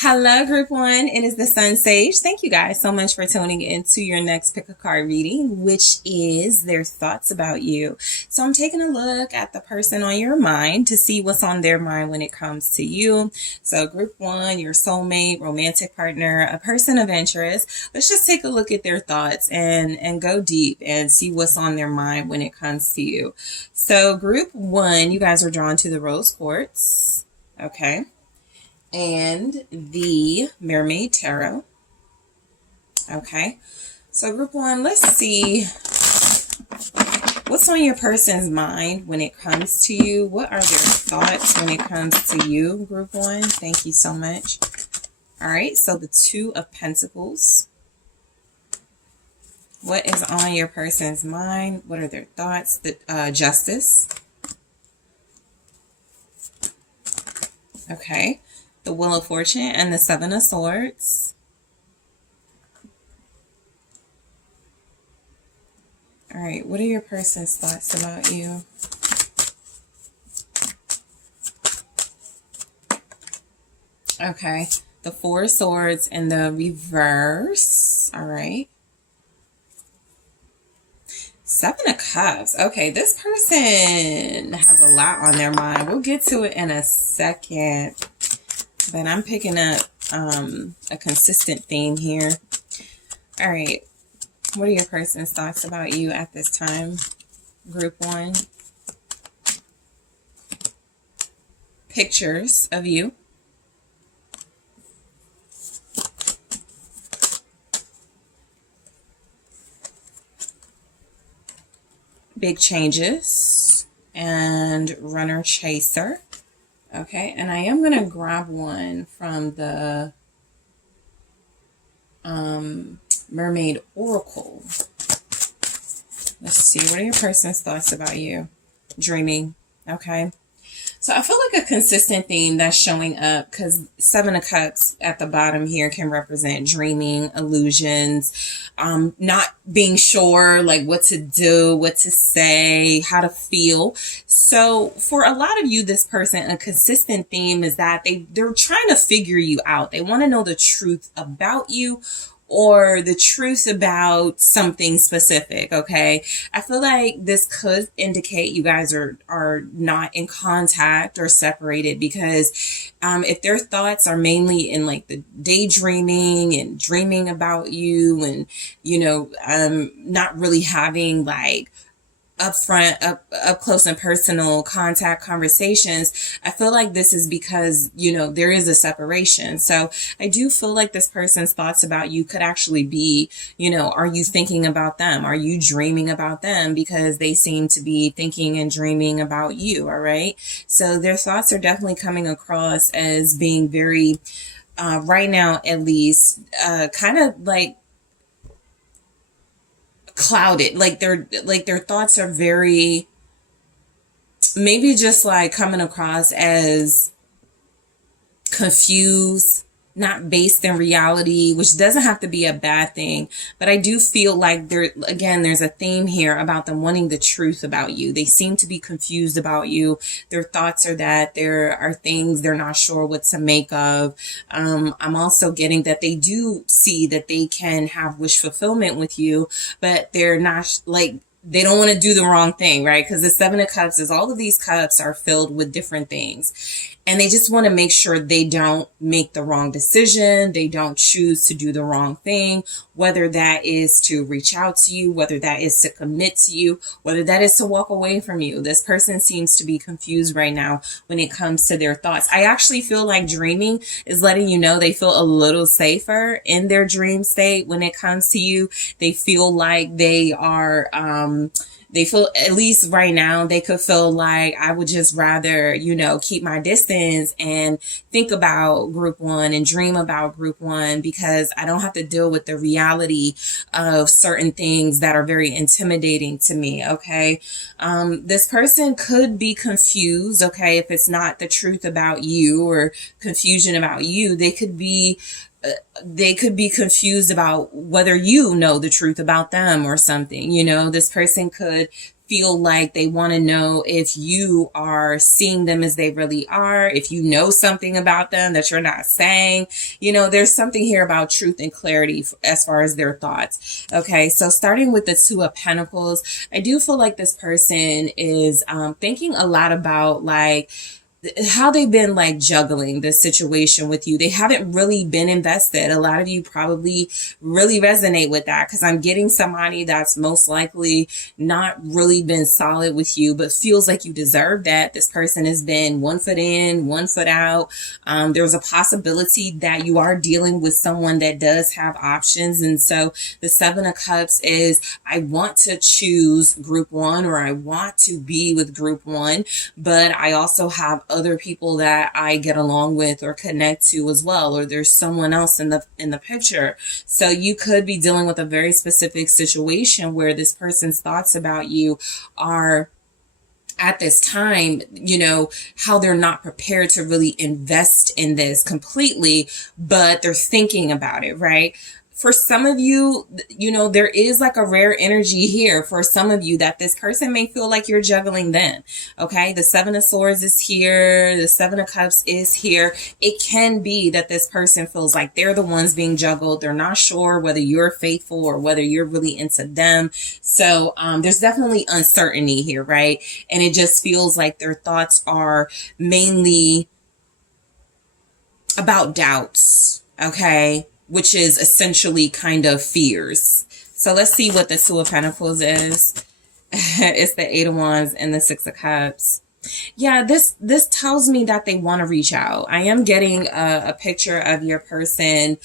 Hello, group one. It is the SunSage. Thank you guys so much for tuning into your next pick a card reading, which is their thoughts about you. So I'm taking a look at the person on your mind to see what's on their mind when it comes to you. So group one, your soulmate, romantic partner, a person of interest. Let's just take a look at their thoughts and go deep and see what's on their mind when it comes to you. So group one, you guys are drawn to the rose quartz. Okay. And the Mermaid Tarot. Okay, so group one, let's see what's on your person's mind when it comes to you. What are their thoughts when it comes to you, group one? Thank you so much. All right, so the Two of Pentacles. What is on your person's mind? What are their thoughts? The Justice. Okay. The Wheel of Fortune and the Seven of Swords. All right, what are your person's thoughts about you? Okay, the Four of Swords in the reverse. All right. Seven of Cups. Okay, this person has a lot on their mind. We'll get to it in a second. But I'm picking up a consistent theme here. All right. What are your person's thoughts about you at this time, group one? Pictures of you. Big changes and runner chaser. Okay, and I am going to grab one from the Mermaid Oracle. Let's see, what are your person's thoughts about you? Dreaming, okay. So I feel like a consistent theme that's showing up, because Seven of Cups at the bottom here can represent dreaming, illusions, not being sure like what to do, what to say, how to feel. So for a lot of you, this person, a consistent theme is that they're trying to figure you out. They want to know the truth about you, or the truth about something specific. Okay, I feel like this could indicate you guys are not in contact or separated, because if their thoughts are mainly in like the daydreaming and dreaming about you, and not really having like upfront, up close and personal contact conversations, I feel like this is because, there is a separation. So I do feel like this person's thoughts about you could actually be, are you thinking about them? Are you dreaming about them? Because they seem to be thinking and dreaming about you. All right. So their thoughts are definitely coming across as being very, right now, at least, kind of like clouded. Like their thoughts are very, maybe just like coming across as confused, not based in reality, which doesn't have to be a bad thing. But I do feel like there's a theme here about them wanting the truth about you. They seem to be confused about you. Their thoughts are that there are things they're not sure what to make of. I'm also getting that they do see that they can have wish fulfillment with you, but they're not like, they don't want to do the wrong thing, right? Because the Seven of Cups is all of these cups are filled with different things. And they just want to make sure they don't make the wrong decision. They don't choose to do the wrong thing, whether that is to reach out to you, whether that is to commit to you, whether that is to walk away from you. This person seems to be confused right now when it comes to their thoughts. I actually feel like dreaming is letting you know they feel a little safer in their dream state when it comes to you. They feel like they are, they feel, at least right now, they could feel like I would just rather, keep my distance and think about group one and dream about group one, because I don't have to deal with the reality of certain things that are very intimidating to me. Okay. This person could be confused. Okay. If it's not the truth about you or confusion about you, they could be confused about whether you know the truth about them or something. This person could feel like they want to know if you are seeing them as they really are, if you know something about them that you're not saying. You know, there's something here about truth and clarity as far as their thoughts. Okay, so starting with the Two of Pentacles, I do feel like this person is thinking a lot about like how they've been like juggling this situation with you. They haven't really been invested. A lot of you probably really resonate with that, because I'm getting somebody that's most likely not really been solid with you, but feels like you deserve that. This person has been one foot in, one foot out. There's a possibility that you are dealing with someone that does have options. And so the Seven of Cups is, I want to choose group one, or I want to be with group one, but I also have other people that I get along with or connect to as well, or there's someone else in the picture. So you could be dealing with a very specific situation where this person's thoughts about you are at this time, you know, how they're not prepared to really invest in this completely, but they're thinking about it, right? For some of you, you know, there is like a rare energy here for some of you that this person may feel like you're juggling them. Okay. The Seven of Swords is here. The Seven of Cups is here. It can be that this person feels like they're the ones being juggled. They're not sure whether you're faithful or whether you're really into them. So, there's definitely uncertainty here, right? And it just feels like their thoughts are mainly about doubts. Okay. Which is essentially kind of fears. So let's see what the Two of Pentacles is. It's the Eight of Wands and the Six of Cups. Yeah, this tells me that they want to reach out. I am getting a picture of your person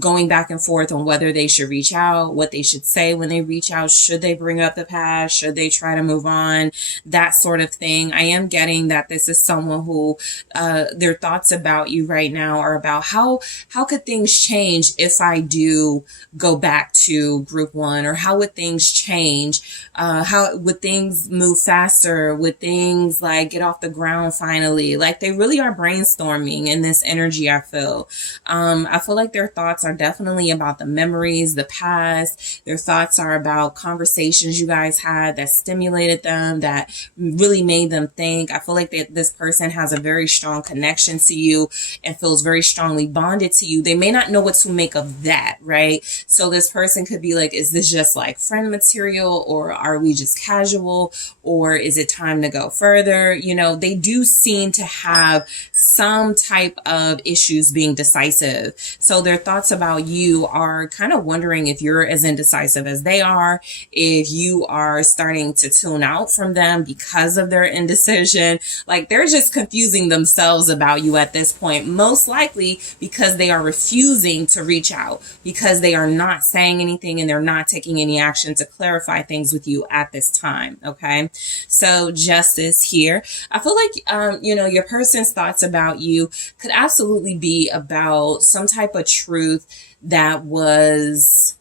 going back and forth on whether they should reach out, what they should say when they reach out. Should they bring up the past? Should they try to move on? That sort of thing. I am getting that this is someone who their thoughts about you right now are about how could things change if I do go back to group one, or how would things change? How would things move faster? Would things like get off the ground finally? Like they really are brainstorming in this energy. I feel like their thoughts are definitely about the memories, the past. Their thoughts are about conversations you guys had that stimulated them, that really made them think. I feel like that this person has a very strong connection to you and feels very strongly bonded to you. They may not know what to make of that, right? So this person could be like, is this just like friend material, or are we just casual, or is it time to go further? You know, they do seem to have some type of issues being decisive. So their thoughts about you are kind of wondering if you're as indecisive as they are, if you are starting to tune out from them because of their indecision. Like they're just confusing themselves about you at this point, most likely because they are refusing to reach out, because they are not saying anything and they're not taking any action to clarify things with you at this time. Okay. So Justice here. I feel like, you know, your person's thoughts about you could absolutely be about some type of truth that was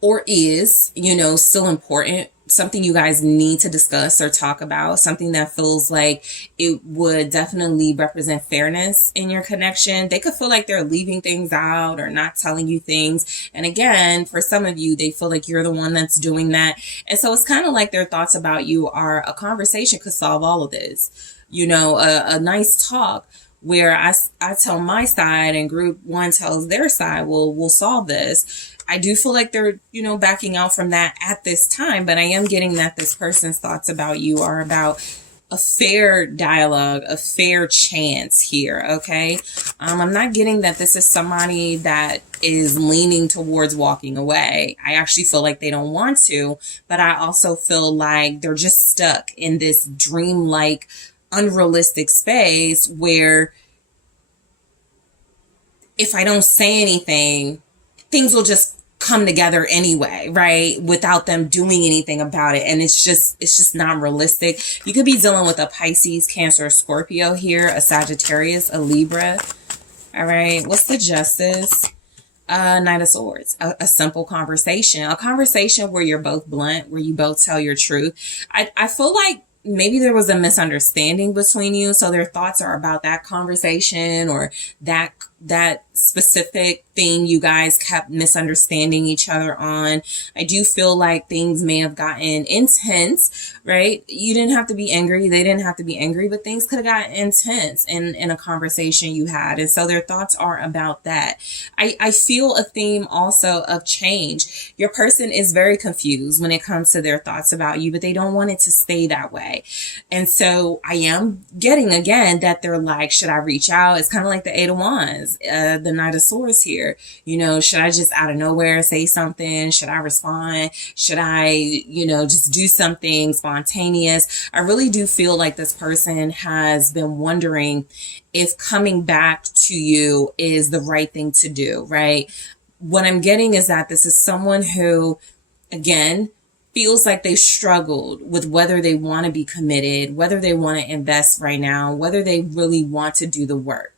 or is, you know, still important, something you guys need to discuss or talk about, something that feels like it would definitely represent fairness in your connection. They could feel like they're leaving things out or not telling you things. And again, for some of you, they feel like you're the one that's doing that. And so it's kind of like their thoughts about you are a conversation could solve all of this. You know, a nice talk where I tell my side and group one tells their side, we'll solve this. I do feel like they're, you know, backing out from that at this time, but I am getting that this person's thoughts about you are about a fair dialogue, a fair chance here. Okay. I'm not getting that this is somebody that is leaning towards walking away. I actually feel like they don't want to, but I also feel like they're just stuck in this dreamlike, unrealistic space where if I don't say anything, things will just come together anyway, right? Without them doing anything about it. And it's just not realistic. You could be dealing with a Pisces, Cancer, Scorpio here, a Sagittarius, a Libra. All right. What's the Justice? Knight of Swords, a simple conversation, a conversation where you're both blunt, where you both tell your truth. I feel like maybe there was a misunderstanding between you. So their thoughts are about that conversation or that that specific thing you guys kept misunderstanding each other on. I do feel like things may have gotten intense, right? You didn't have to be angry. They didn't have to be angry, but things could have gotten intense in a conversation you had. And so their thoughts are about that. I feel a theme also of change. Your person is very confused when it comes to their thoughts about you, but they don't want it to stay that way. And so I am getting again that they're like, should I reach out? It's kind of like the Eight of Wands, the Knight of Swords here. You know, should I just out of nowhere say something? Should I respond? Should I, you know, just do something spontaneous? I really do feel like this person has been wondering if coming back to you is the right thing to do, right? What I'm getting is that this is someone who, again, feels like they've struggled with whether they want to be committed, whether they want to invest right now, whether they really want to do the work.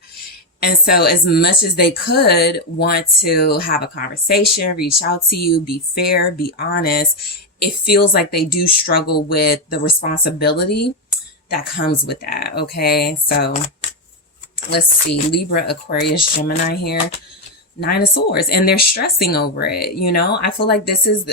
And so as much as they could want to have a conversation, reach out to you, be fair, be honest, it feels like they do struggle with the responsibility that comes with that. Okay, so let's see, Libra, Aquarius, Gemini here. Nine of Swords, and they're stressing over it. You know, I feel like this is,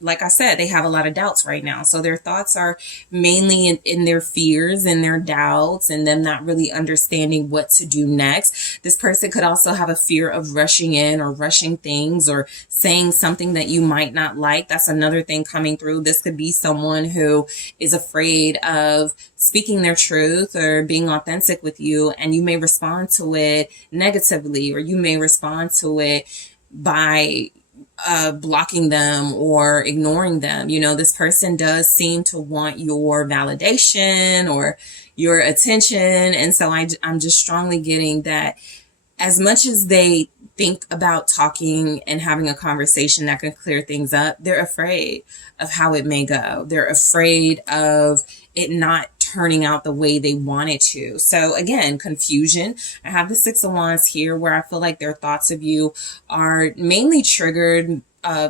like I said, they have a lot of doubts right now. So their thoughts are mainly in their fears and their doubts and them not really understanding what to do next. This person could also have a fear of rushing in or rushing things or saying something that you might not like. That's another thing coming through. This could be someone who is afraid of speaking their truth or being authentic with you, and you may respond to it negatively, or you may respond to it by blocking them or ignoring them. You know, this person does seem to want your validation or your attention. And so I'm just strongly getting that as much as they think about talking and having a conversation that can clear things up, they're afraid of how it may go. They're afraid of it not turning out the way they want it to. So again, confusion. I have the Six of Wands here, where I feel like their thoughts of you are mainly triggered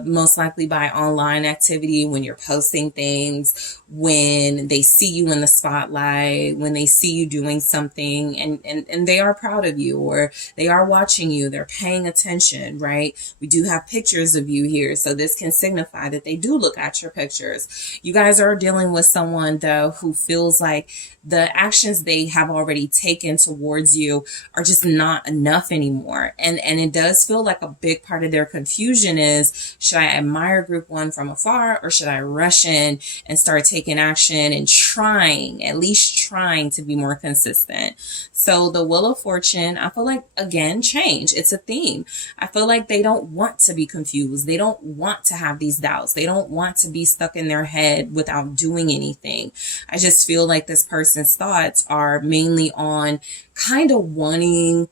most likely by online activity, when you're posting things, when they see you in the spotlight, when they see you doing something and they are proud of you, or they are watching you, they're paying attention, right? We do have pictures of you here, so this can signify that they do look at your pictures. You guys are dealing with someone though who feels like the actions they have already taken towards you are just not enough anymore. And it does feel like a big part of their confusion is, should I admire group one from afar, or should I rush in and start taking action and at least trying to be more consistent? So the Wheel of Fortune, I feel like, again, change. It's a theme. I feel like they don't want to be confused. They don't want to have these doubts. They don't want to be stuck in their head without doing anything. I just feel like this person's thoughts are mainly on kind of wanting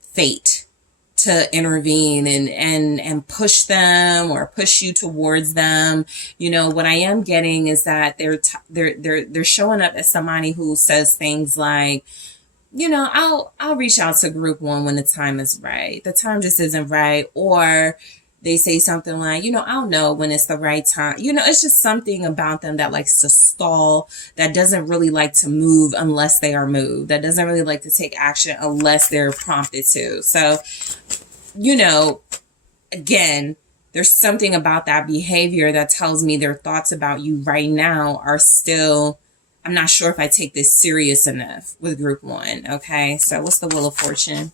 fate to intervene and push them or push you towards them. You know, what I am getting is that they're showing up as somebody who says things like, you know, I'll reach out to group one when the time is right. The time just isn't right. Or they say something like, you know, I'll know when it's the right time. You know, it's just something about them that likes to stall, that doesn't really like to move unless they are moved, that doesn't really like to take action unless they're prompted to. So, you know, again, there's something about that behavior that tells me their thoughts about you right now are still, I'm not sure if I take this serious enough with group one. Okay, so what's the Wheel of Fortune?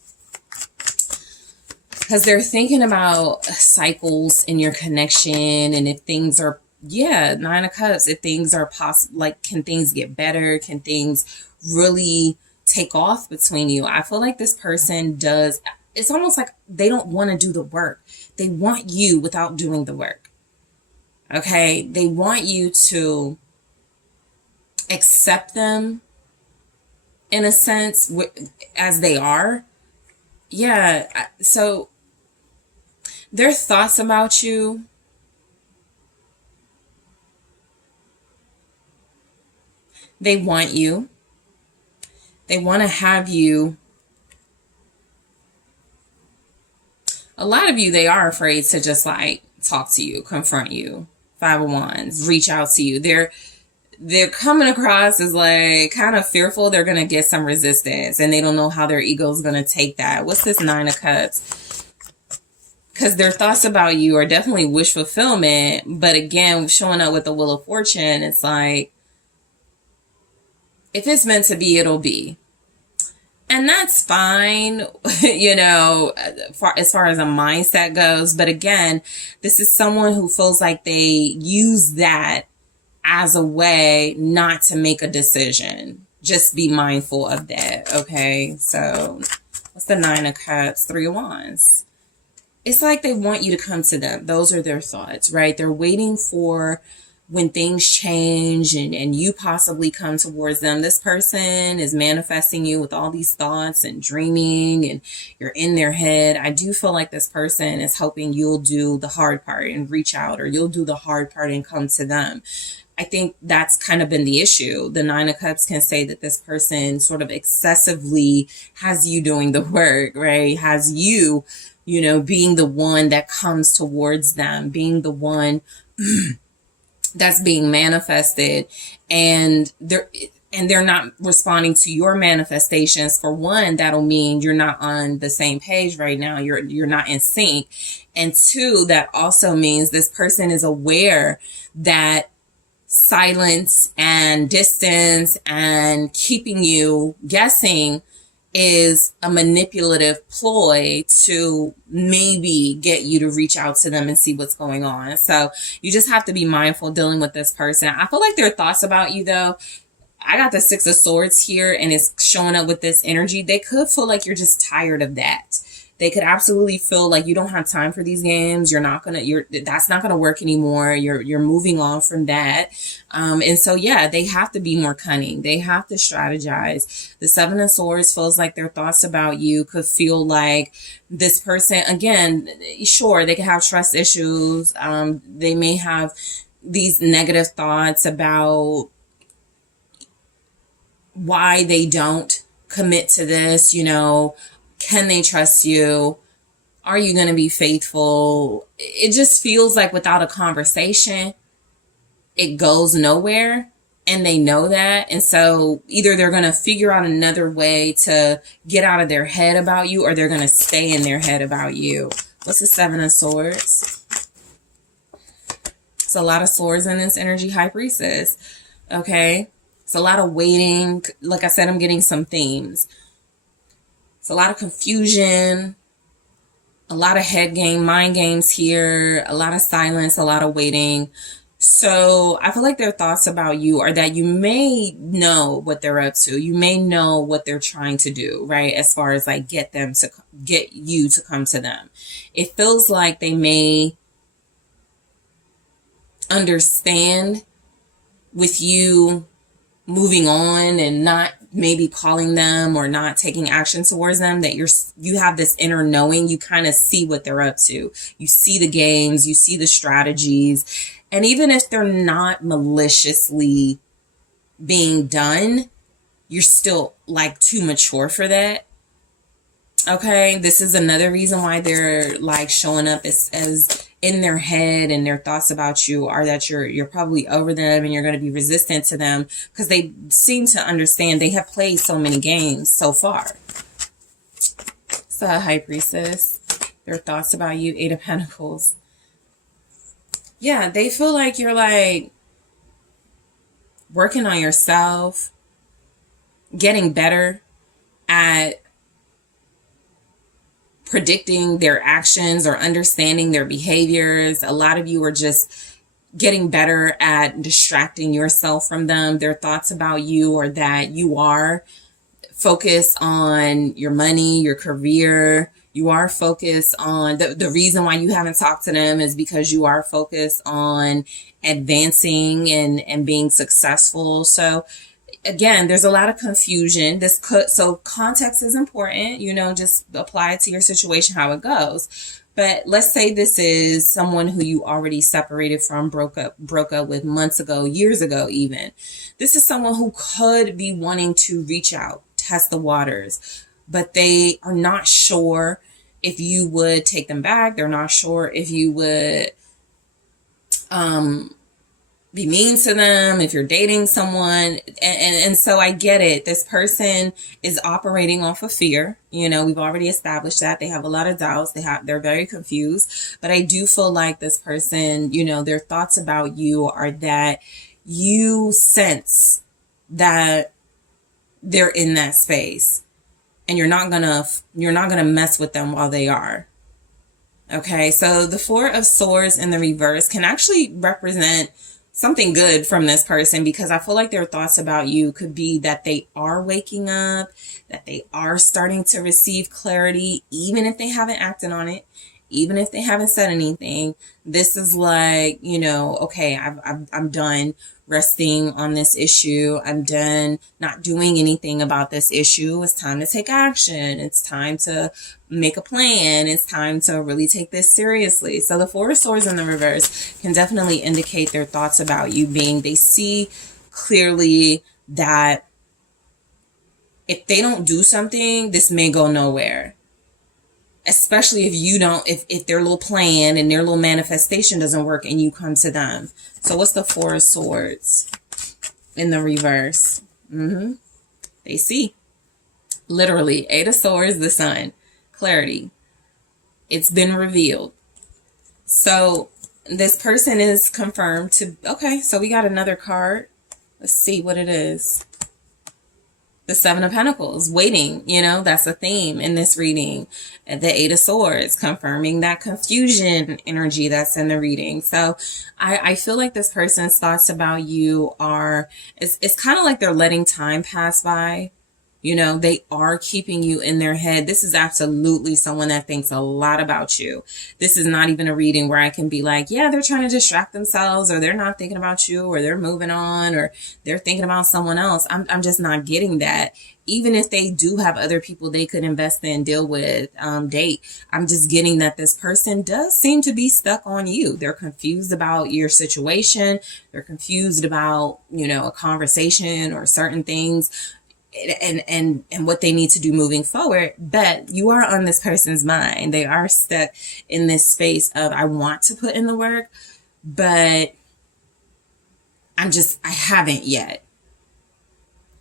Because they're thinking about cycles in your connection, and if things are, Nine of Cups, if things are possible, like, can things get better? Can things really take off between you? I feel like this person does, it's almost like they don't want to do the work. They want you without doing the work. Okay, they want you to accept them in a sense as they are. Yeah, so their thoughts about you, they want you. They want to have you. A lot of you, they are afraid to just like talk to you, confront you. Five of Wands, reach out to you. they're coming across as like kind of fearful they're going to get some resistance and they don't know how their ego is going to take that. What's this Nine of Cups? Because their thoughts about you are definitely wish fulfillment. But again, showing up with the Wheel of Fortune, it's like, if it's meant to be, it'll be. And that's fine, you know, as far as a mindset goes. But again, this is someone who feels like they use that as a way not to make a decision. Just be mindful of that, okay? So, what's the Nine of Cups? Three of Wands. It's like they want you to come to them. Those are their thoughts, right? They're waiting for when things change and you possibly come towards them. This person is manifesting you with all these thoughts and dreaming, and you're in their head. I do feel like this person is hoping you'll do the hard part and reach out, or you'll do the hard part and come to them. I think that's kind of been the issue. The Nine of Cups can say that this person sort of excessively has you doing the work, right? Has you, you know, being the one that comes towards them, being the one that's being manifested, and they're not responding to your manifestations. For one, that'll mean you're not on the same page right now. You're not in sync. And two, that also means this person is aware that silence and distance and keeping you guessing is a manipulative ploy to maybe get you to reach out to them and see what's going on. So you just have to be mindful dealing with this person. I feel like their thoughts about you, though, I got the Six of Swords here and it's showing up with this energy. They could feel like you're just tired of that. They could absolutely feel like you don't have time for these games. That's not gonna work anymore. You're moving on from that. And so yeah, they have to be more cunning. They have to strategize. The Seven of Swords feels like their thoughts about you could feel like this person, again, sure, they could have trust issues. They may have these negative thoughts about why they don't commit to this, you know. Can they trust you? Are you going to be faithful? It just feels like without a conversation, it goes nowhere, and they know that. And so either they're going to figure out another way to get out of their head about you, or they're going to stay in their head about you. What's the Seven of Swords? It's a lot of swords in this energy, High Priestess. Okay. It's a lot of waiting. Like I said, I'm getting some themes. It's a lot of confusion, a lot of head game, mind games here, a lot of silence, a lot of waiting. So I feel like their thoughts about you are that you may know what they're up to. You may know what they're trying to do, right? As far as like get you to come to them. It feels like they may understand with you moving on and not maybe calling them or not taking action towards them, that you have this inner knowing. You kind of see what they're up to. You see the games, you see the strategies. And even if they're not maliciously being done, you're still like too mature for that. Okay, this is another reason why they're like showing up as in their head, and their thoughts about you are that you're probably over them and you're going to be resistant to them, because they seem to understand they have played so many games so far. So High Priestess, their thoughts about you, Eight of Pentacles. Yeah, they feel like you're like working on yourself, getting better at predicting their actions or understanding their behaviors. A lot of you are just getting better at distracting yourself from them. Their thoughts about you are that you are focused on your money, your career. You are focused on the reason why you haven't talked to them is because you are focused on advancing and being successful. So again, there's a lot of confusion. So context is important, you know, just apply it to your situation, how it goes. But let's say this is someone who you already separated from, broke up with months ago, years ago even. This is someone who could be wanting to reach out, test the waters, but they are not sure if you would take them back. They're not sure if you would be mean to them if you're dating someone. And so I get it. This person is operating off of fear. You know, we've already established that. They have a lot of doubts. They're very confused. But I do feel like this person, you know, their thoughts about you are that you sense that they're in that space, and you're not gonna mess with them while they are. Okay, so the Four of Swords in the reverse can actually represent something good from this person, because I feel like their thoughts about you could be that they are waking up, that they are starting to receive clarity, even if they haven't acted on it, even if they haven't said anything. This is like, you know, okay, I'm done resting on this issue. I'm done not doing anything about this issue. It's time to take action. It's time to make a plan. It's time to really take this seriously. So the Four of Swords in the reverse can definitely indicate their thoughts about you being, they see clearly that if they don't do something, this may go nowhere. Especially if you don't, if their little plan and their little manifestation doesn't work and you come to them. So what's the Four of Swords in the reverse? They see. Literally, Eight of Swords, the Sun. Clarity. It's been revealed. So this person is confirmed to, okay, so we got another card. Let's see what it is. The Seven of Pentacles, waiting, you know, that's a theme in this reading. The Eight of Swords, confirming that confusion energy that's in the reading. So I feel like this person's thoughts about you are, it's kind of like they're letting time pass by. You know, they are keeping you in their head. This is absolutely someone that thinks a lot about you. This is not even a reading where I can be like, yeah, they're trying to distract themselves, or they're not thinking about you, or they're moving on, or they're thinking about someone else. I'm just not getting that. Even if they do have other people they could invest in, deal with, date, I'm just getting that this person does seem to be stuck on you. They're confused about your situation. They're confused about, you know, a conversation or certain things. And what they need to do moving forward, but you are on this person's mind. They are stuck in this space of, I want to put in the work, but I haven't yet.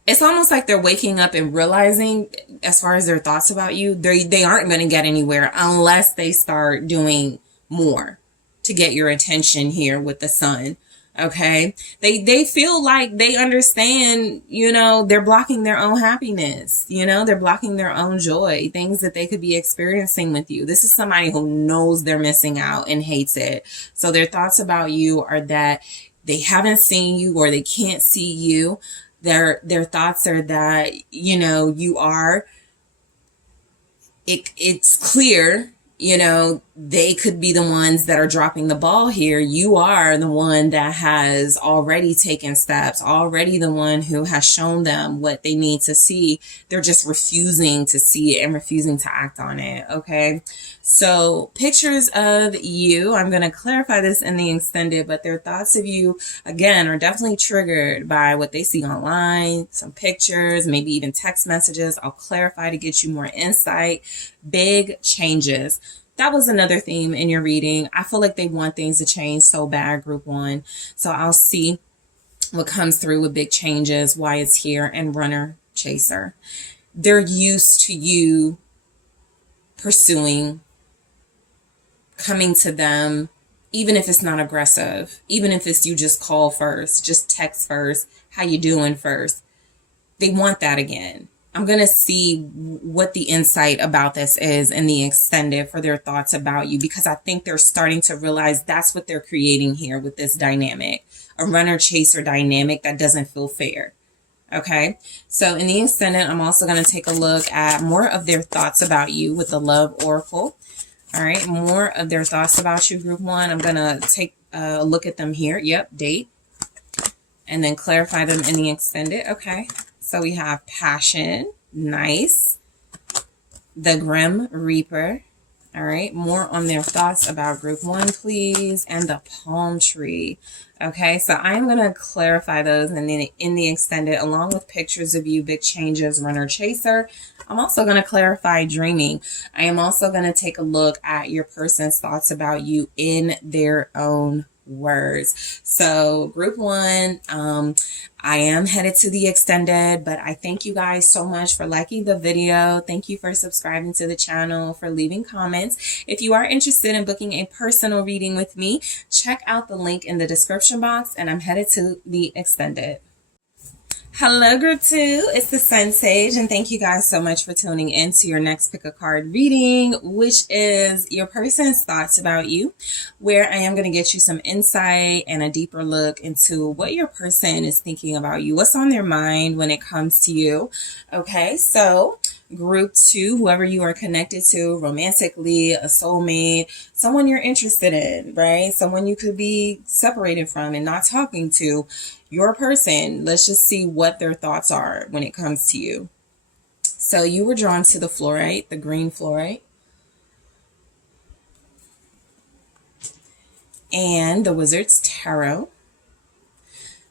It's almost like they're waking up and realizing, as far as their thoughts about you, they aren't going to get anywhere unless they start doing more to get your attention here with the Sun. Okay. They feel like they understand, you know, they're blocking their own happiness. You know, they're blocking their own joy, things that they could be experiencing with you. This is somebody who knows they're missing out and hates it. So their thoughts about you are that they haven't seen you, or they can't see you. Their thoughts are that, you know, you are, it's clear, you know, they could be the ones that are dropping the ball here. You are the one that has already taken steps, already the one who has shown them what they need to see. They're just refusing to see it and refusing to act on it. Okay. So pictures of you, I'm going to clarify this in the extended, but their thoughts of you, again, are definitely triggered by what they see online, some pictures, maybe even text messages. I'll clarify to get you more insight. Big changes. That was another theme in your reading. I feel like they want things to change so bad, group one. So I'll see what comes through with big changes, why it's here, and runner chaser. They're used to you pursuing, coming to them, even if it's not aggressive, even if it's you just call first, just text first, how you doing first. They want that again. I'm going to see what the insight about this is in the extended for their thoughts about you, because I think they're starting to realize that's what they're creating here with this dynamic, a runner chaser dynamic that doesn't feel fair. Okay. So in the extended, I'm also going to take a look at more of their thoughts about you with the Love Oracle. All right. More of their thoughts about you, group one. I'm going to take a look at them here. Yep. Date. And then clarify them in the extended. Okay. So we have passion, nice, the Grim Reaper. All right, more on their thoughts about group one, please, and the palm tree. Okay, so I'm going to clarify those, and then in the extended, along with pictures of you, big changes, runner chaser. I'm also going to clarify dreaming. I am also going to take a look at your person's thoughts about you in their own words. So group one, I am headed to the extended, but I thank you guys so much for liking the video. Thank you for subscribing to the channel, for leaving comments. If you are interested in booking a personal reading with me, check out the link in the description box, and I'm headed to the extended. Hello, group two. It's the SunSage, and thank you guys so much for tuning in to your next pick a card reading, which is your person's thoughts about you, where I am going to get you some insight and a deeper look into what your person is thinking about you, what's on their mind when it comes to you. Okay, so group two, whoever you are connected to romantically, a soulmate, someone you're interested in, right? Someone you could be separated from and not talking to. Your person, let's just see what their thoughts are when it comes to you. So you were drawn to the fluorite, the green fluorite, and the Wizard's Tarot.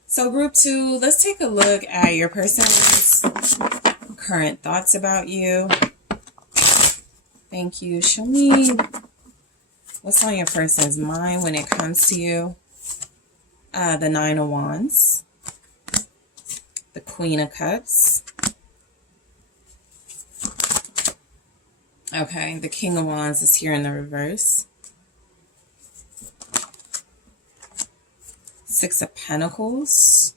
So group two, let's take a look at your person's current thoughts about you. Thank you. Show me what's on your person's mind when it comes to you. The Nine of Wands, the Queen of Cups. Okay, the King of Wands is here in the reverse. Six of Pentacles.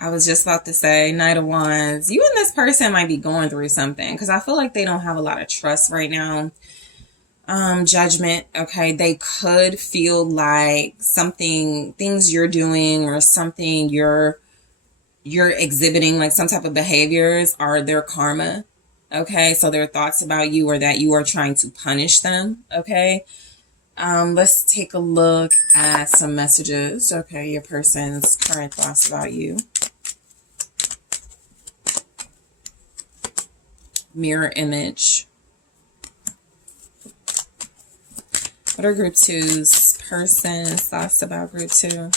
I was just about to say, Knight of Wands. You and this person might be going through something because I feel like they don't have a lot of trust right now. Judgment. Okay. They could feel like things you're doing or something you're exhibiting, like some type of behaviors, are their karma. Okay. So their thoughts about you are that you are trying to punish them. Okay. Let's take a look at some messages. Okay. Your person's current thoughts about you. Mirror image. What are group two's person's thoughts about group two?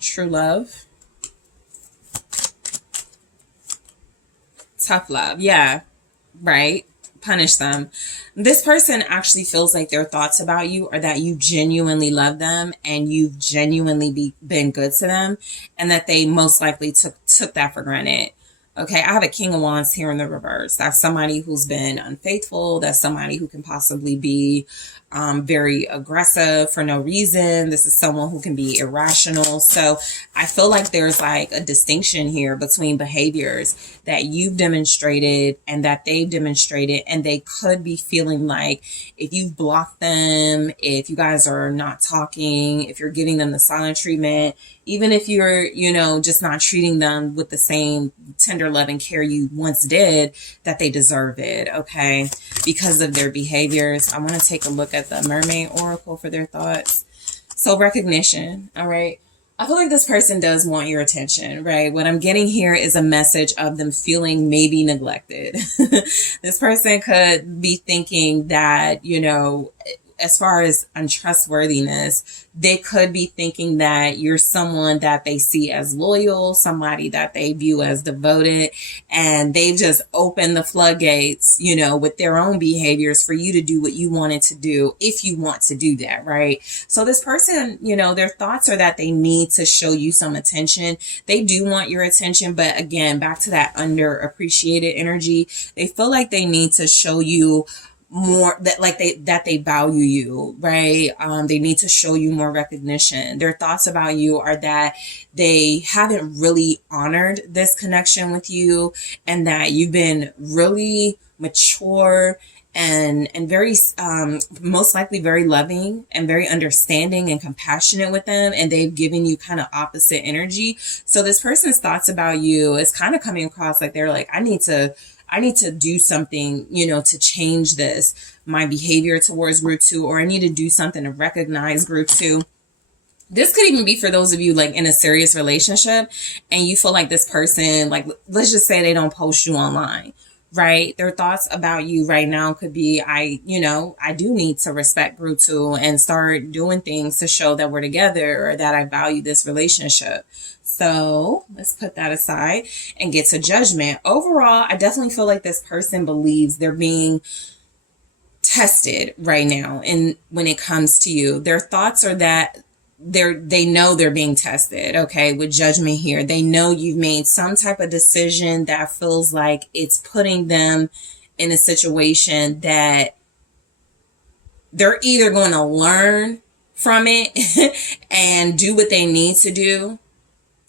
True love. Tough love. Yeah, right. Punish them. This person actually feels like their thoughts about you are that you genuinely love them and you've genuinely been good to them, and that they most likely took that for granted. Okay, I have a King of Wands here in the reverse. That's somebody who's been unfaithful. That's somebody who can possibly be very aggressive for no reason. This is someone who can be irrational. So I feel like there's like a distinction here between behaviors that you've demonstrated and that they've demonstrated. And they could be feeling like if you've blocked them, if you guys are not talking, if you're giving them the silent treatment, even if you're, just not treating them with the same tender love and care you once did, that they deserve it, okay? Because of their behaviors. I want to take a look at the Mermaid Oracle for their thoughts. So recognition, all right? I feel like this person does want your attention, right? What I'm getting here is a message of them feeling maybe neglected. This person could be thinking that, as far as untrustworthiness, they could be thinking that you're someone that they see as loyal, somebody that they view as devoted, and they've just opened the floodgates, with their own behaviors for you to do what you wanted to do, if you want to do that, right? So this person, their thoughts are that they need to show you some attention. They do want your attention, but again, back to that underappreciated energy, they feel like they need to show you more, that they value you, right? They need to show you more recognition. Their thoughts about you are that they haven't really honored this connection with you, and that you've been really mature and very most likely very loving and very understanding and compassionate with them, and they've given you kind of opposite energy. So this person's thoughts about you is kind of coming across like they're like, I need to do something, to change my behavior towards group two, or I need to do something to recognize group two. This could even be for those of you like in a serious relationship and you feel like this person, like, let's just say they don't post you online, right? Their thoughts about you right now could be, I do need to respect Rutu and start doing things to show that we're together or that I value this relationship. So let's put that aside and get to judgment. Overall, I definitely feel like this person believes they're being tested right now. And when it comes to you, their thoughts are that they know they're being tested. Okay. With judgment here, they know you've made some type of decision that feels like it's putting them in a situation that they're either going to learn from it and do what they need to do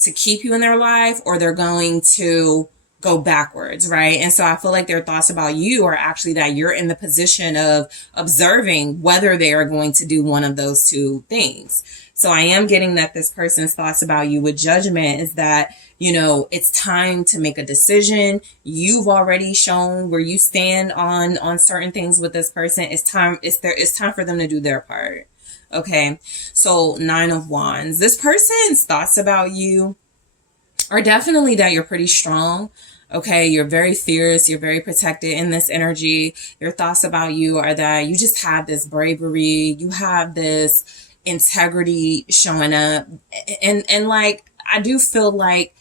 to keep you in their life, or they're going to go backwards, right? And so I feel like their thoughts about you are actually that you're in the position of observing whether they are going to do one of those two things. So I am getting that this person's thoughts about you with judgment is that, it's time to make a decision. You've already shown where you stand on certain things with this person. It's time for them to do their part. Okay. So 9 of Wands. This person's thoughts about you are definitely that you're pretty strong. Okay. You're very fierce. You're very protected in this energy. Your thoughts about you are that you just have this bravery. You have this integrity showing up. And like, I do feel like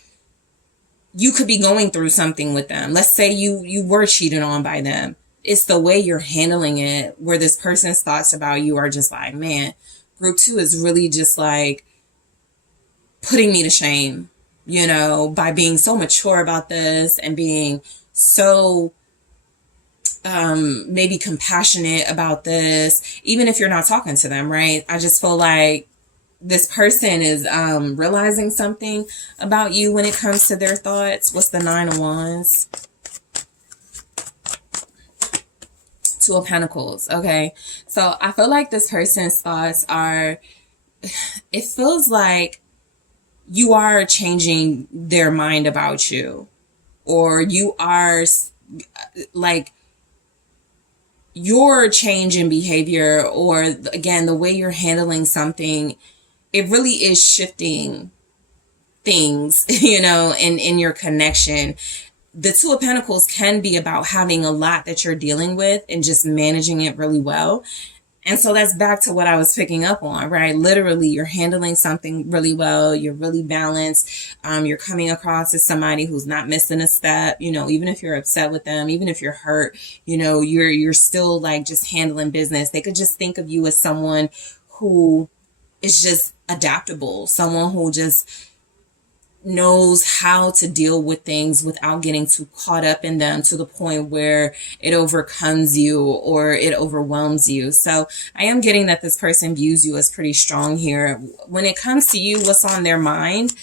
you could be going through something with them. Let's say you were cheated on by them. It's the way you're handling it where this person's thoughts about you are just like, man, group 2 is really just like putting me to shame, by being so mature about this and being so maybe compassionate about this, even if you're not talking to them, right? I just feel like this person is realizing something about you when it comes to their thoughts. What's the 9 of Wands? 2 of Pentacles. Okay. So I feel like this person's thoughts are, it feels like you are changing their mind about you, or you are like your change in behavior, or again, the way you're handling something, it really is shifting things, in your connection. The 2 of Pentacles can be about having a lot that you're dealing with and just managing it really well. And so that's back to what I was picking up on, right? Literally, you're handling something really well. You're really balanced. You're coming across as somebody who's not missing a step, even if you're upset with them, even if you're hurt, you're still like just handling business. They could just think of you as someone who is just adaptable, someone who just knows how to deal with things without getting too caught up in them to the point where it overcomes you or it overwhelms you. So I am getting that this person views you as pretty strong here. When it comes to you, what's on their mind,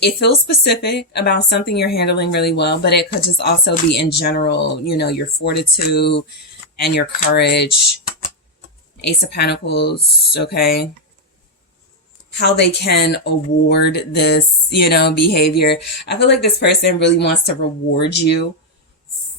it feels specific about something you're handling really well, but it could just also be in general, your fortitude and your courage. Ace of Pentacles, okay. How they can award this, behavior. I feel like this person really wants to reward you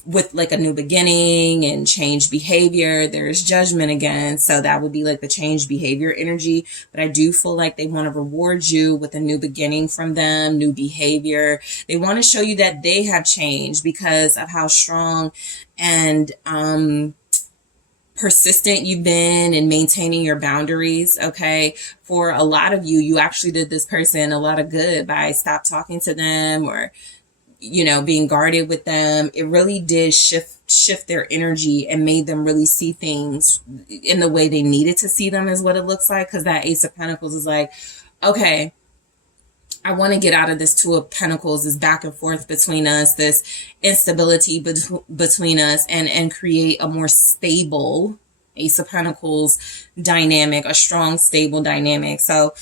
with like a new beginning and change behavior. There's judgment again. So that would be like the change behavior energy. But I do feel like they want to reward you with a new beginning from them, new behavior. They want to show you that they have changed because of how strong and, persistent you've been in maintaining your boundaries. Okay. For a lot of you, you actually did this person a lot of good by stop talking to them or, being guarded with them. It really did shift their energy and made them really see things in the way they needed to see them is what it looks like. Cause that Ace of Pentacles is like, okay, I want to get out of this 2 of Pentacles, this back and forth between us, this instability between us, and create a more stable Ace of Pentacles dynamic, a strong, stable dynamic. So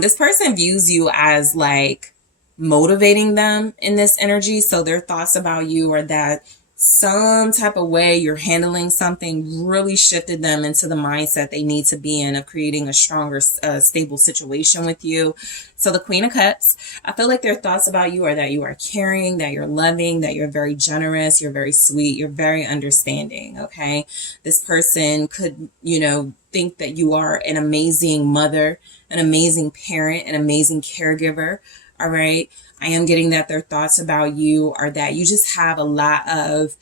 this person views you as like motivating them in this energy. So their thoughts about you are that some type of way you're handling something really shifted them into the mindset they need to be in of creating a stronger, stable situation with you. So the Queen of Cups, I feel like their thoughts about you are that you are caring, that you're loving, that you're very generous, you're very sweet, you're very understanding. Okay. This person could, think that you are an amazing mother, an amazing parent, an amazing caregiver. All right. I am getting that their thoughts about you are that you just have a lot of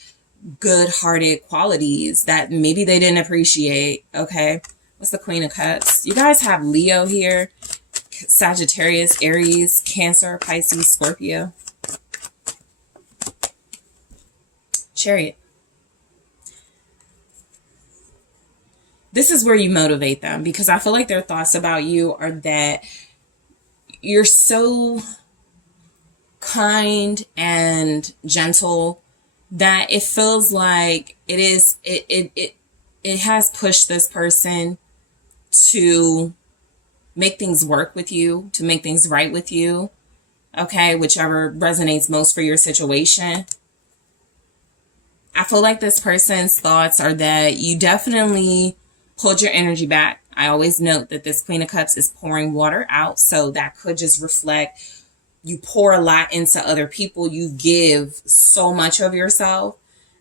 good-hearted qualities that maybe they didn't appreciate. Okay, what's the Queen of Cups? You guys have Leo here, Sagittarius, Aries, Cancer, Pisces, Scorpio. Chariot. This is where you motivate them, because I feel like their thoughts about you are that you're so kind and gentle that it feels like it has pushed this person to make things work with you, to make things right with you. Okay, whichever resonates most for your situation. I feel like this person's thoughts are that you definitely pulled your energy back. I always note that this Queen of Cups is pouring water out, so that could just reflect you pour a lot into other people. You give so much of yourself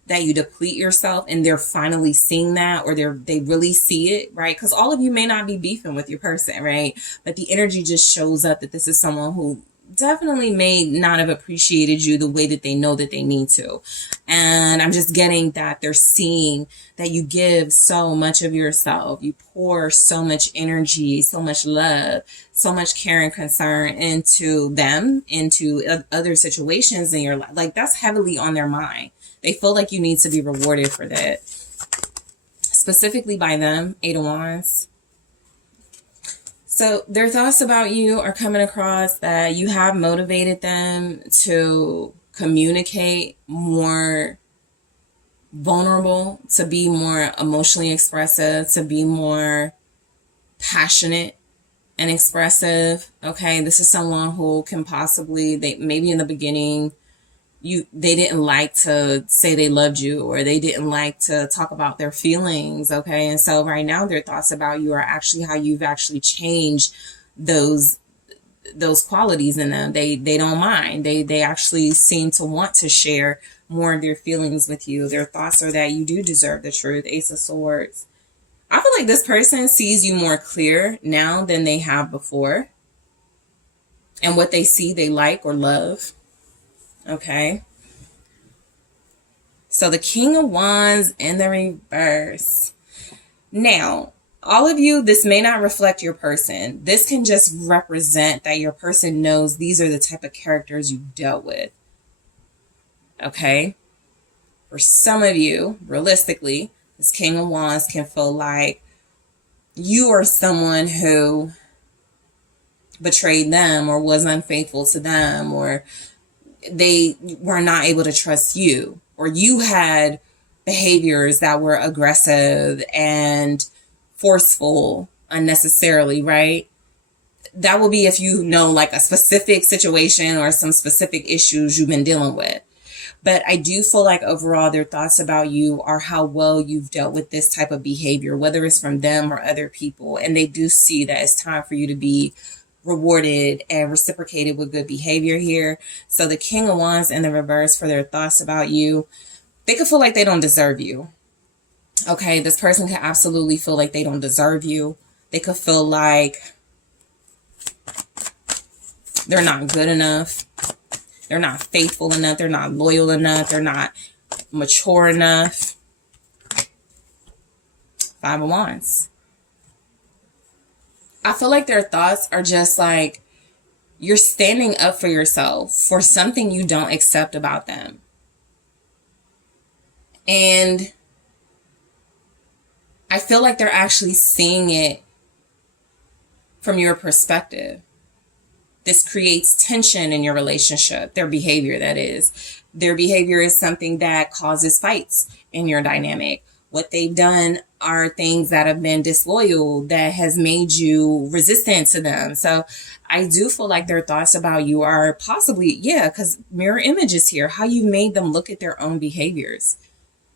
that you deplete yourself, and they're finally seeing that, or they really see it, right? Because all of you may not be beefing with your person, right? But the energy just shows up that this is someone who definitely may not have appreciated you the way that they know that they need to. And I'm just getting that they're seeing that you give so much of yourself. You pour so much energy, so much love, so much care and concern into them, into other situations in your life. Like, that's heavily on their mind. They feel like you need to be rewarded for that. Specifically by them, 8 of Wands. So their thoughts about you are coming across that you have motivated them to communicate more vulnerable, to be more emotionally expressive, to be more passionate and expressive. Okay, this is someone who can possibly, maybe in the beginning, they didn't like to say they loved you, or they didn't like to talk about their feelings. Okay, and so right now their thoughts about you are actually how you've actually changed those qualities in them. They don't mind. They actually seem to want to share more of their feelings with you. Their thoughts are that you do deserve the truth. Ace of Swords. I feel like this person sees you more clear now than they have before, and what they see they like or love. Okay, so the King of Wands in the reverse. Now, all of you, this may not reflect your person. This can just represent that your person knows these are the type of characters you dealt with. Okay, for some of you, realistically, this King of Wands can feel like you are someone who betrayed them, or was unfaithful to them, or they were not able to trust you, or you had behaviors that were aggressive and forceful unnecessarily, right? That will be if you know like a specific situation or some specific issues you've been dealing with. But I do feel like overall their thoughts about you are how well you've dealt with this type of behavior, whether it's from them or other people. And they do see that it's time for you to be rewarded and reciprocated with good behavior here. So the King of Wands in the reverse, for their thoughts about you, they could feel like they don't deserve you. Okay, this person can absolutely feel like they don't deserve you. They could feel like they're not good enough. They're not faithful enough. They're not loyal enough. They're not mature enough. 5 of Wands. I feel like their thoughts are just like you're standing up for yourself for something you don't accept about them. And I feel like they're actually seeing it from your perspective. This creates tension in your relationship, their behavior, that is. Their behavior is something that causes fights in your dynamic. What they've done are things that have been disloyal, that has made you resistant to them. So I do feel like their thoughts about you are possibly, because mirror images here, how you made them look at their own behaviors,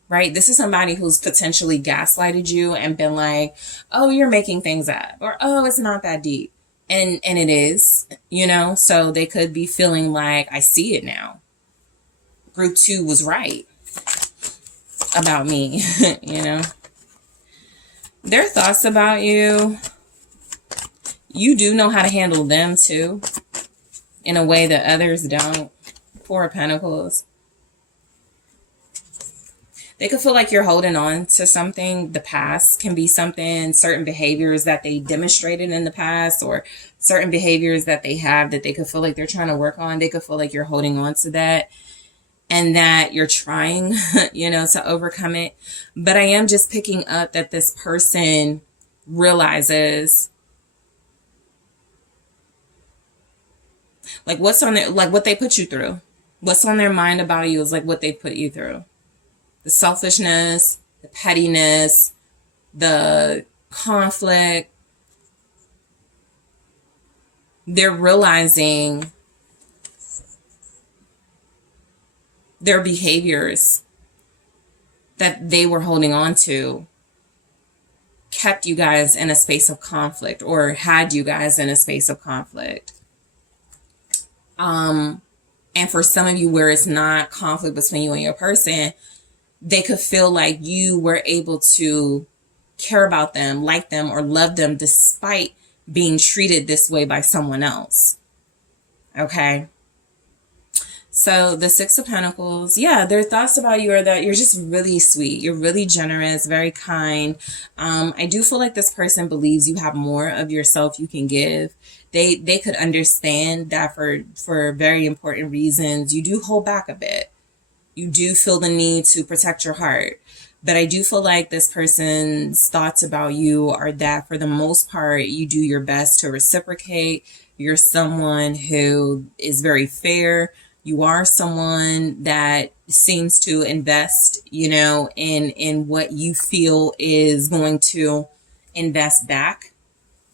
right? This is somebody who's potentially gaslighted you and been like, oh, you're making things up, or, oh, it's not that deep. And it is, so they could be feeling like, I see it now. Group 2 was right about me, Their thoughts about you, you do know how to handle them too, in a way that others don't. 4 of Pentacles. They could feel like you're holding on to something. The past can be something, certain behaviors that they demonstrated in the past, or certain behaviors that they have that they could feel like they're trying to work on. They could feel like you're holding on to that and that you're trying, to overcome it. But I am just picking up that this person realizes like what's on their, like what they put you through. What's on their mind about you is like what they put you through. The selfishness, the pettiness, the conflict. They're realizing their behaviors that they were holding on to kept you guys in a space of conflict, or had you guys in a space of conflict. And for some of you where it's not conflict between you and your person, they could feel like you were able to care about them, like them, or love them despite being treated this way by someone else. Okay. So the Six of Pentacles, yeah, their thoughts about you are that you're just really sweet. You're really generous, very kind. I do feel like this person believes you have more of yourself you can give. They could understand that for very important reasons, you do hold back a bit. You do feel the need to protect your heart. But I do feel like this person's thoughts about you are that for the most part, you do your best to reciprocate. You're someone who is very fair. You are someone that seems to invest, in what you feel is going to invest back.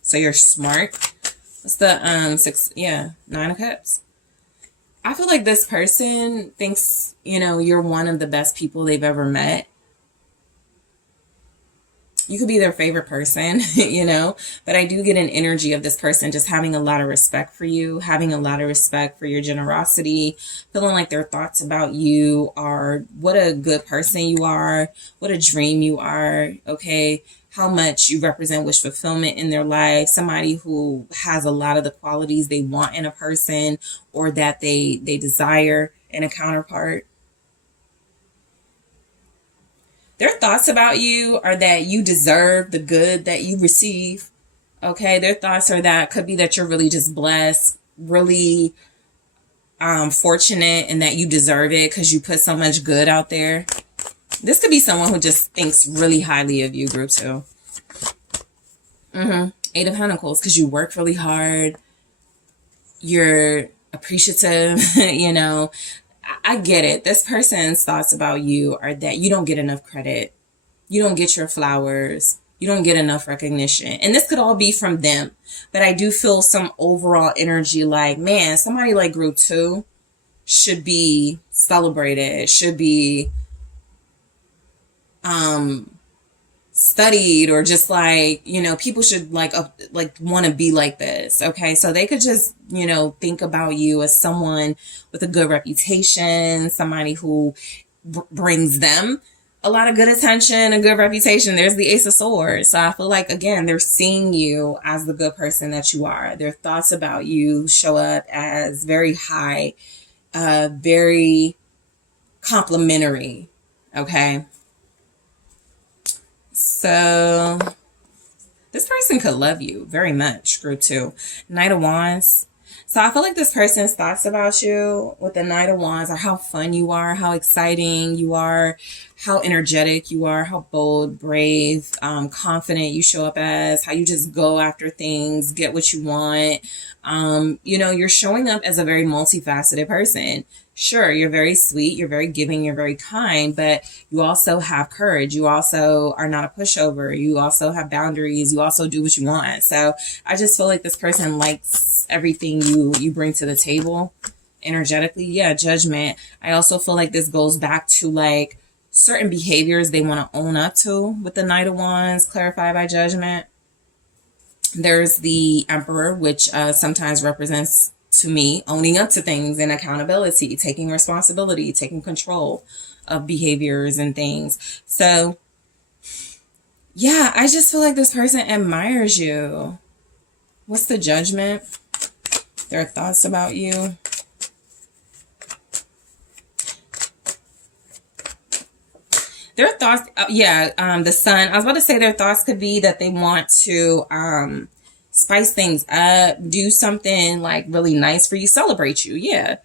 So you're smart. What's the six? Yeah, Nine of Cups. I feel like this person thinks, you're one of the best people they've ever met. You could be their favorite person, but I do get an energy of this person just having a lot of respect for you, having a lot of respect for your generosity, feeling like their thoughts about you are what a good person you are, what a dream you are, okay, how much you represent wish fulfillment in their life, somebody who has a lot of the qualities they want in a person or that they desire in a counterpart. Their thoughts about you are that you deserve the good that you receive. Okay, their thoughts are that could be that you're really just blessed, really fortunate, and that you deserve it because you put so much good out there. This could be someone who just thinks really highly of you, group 2. Eight of Pentacles, because you work really hard. You're appreciative, I get it. This person's thoughts about you are that you don't get enough credit. You don't get your flowers. You don't get enough recognition. And this could all be from them. But I do feel some overall energy like, man, somebody like group 2 should be celebrated, should be studied, or just like, people should like want to be like this. Okay. So they could just, think about you as someone with a good reputation, somebody who brings them a lot of good attention, a good reputation. There's the Ace of Swords. So I feel like, again, they're seeing you as the good person that you are. Their thoughts about you show up as very high, very complimentary. Okay. So this person could love you very much, group 2. Knight of Wands. So I feel like this person's thoughts about you with the Knight of Wands are how fun you are, how exciting you are, how energetic you are, how bold, brave, confident you show up as, how you just go after things, get what you want. You're showing up as a very multifaceted person. Sure, you're very sweet, you're very giving, you're very kind, but you also have courage. You also are not a pushover. You also have boundaries. You also do what you want. So I just feel like this person likes everything you bring to the table energetically. Yeah, Judgment. I also feel like this goes back to like certain behaviors they want to own up to with the Knight of Wands, clarified by Judgment. There's the Emperor, which sometimes represents, to me, owning up to things and accountability, taking responsibility, taking control of behaviors and things. So, yeah, I just feel like this person admires you. What's the Judgment? Their thoughts about you. Their thoughts, the sun. I was about to say their thoughts could be that they want to spice things up, do something like really nice for you, celebrate you. Yeah.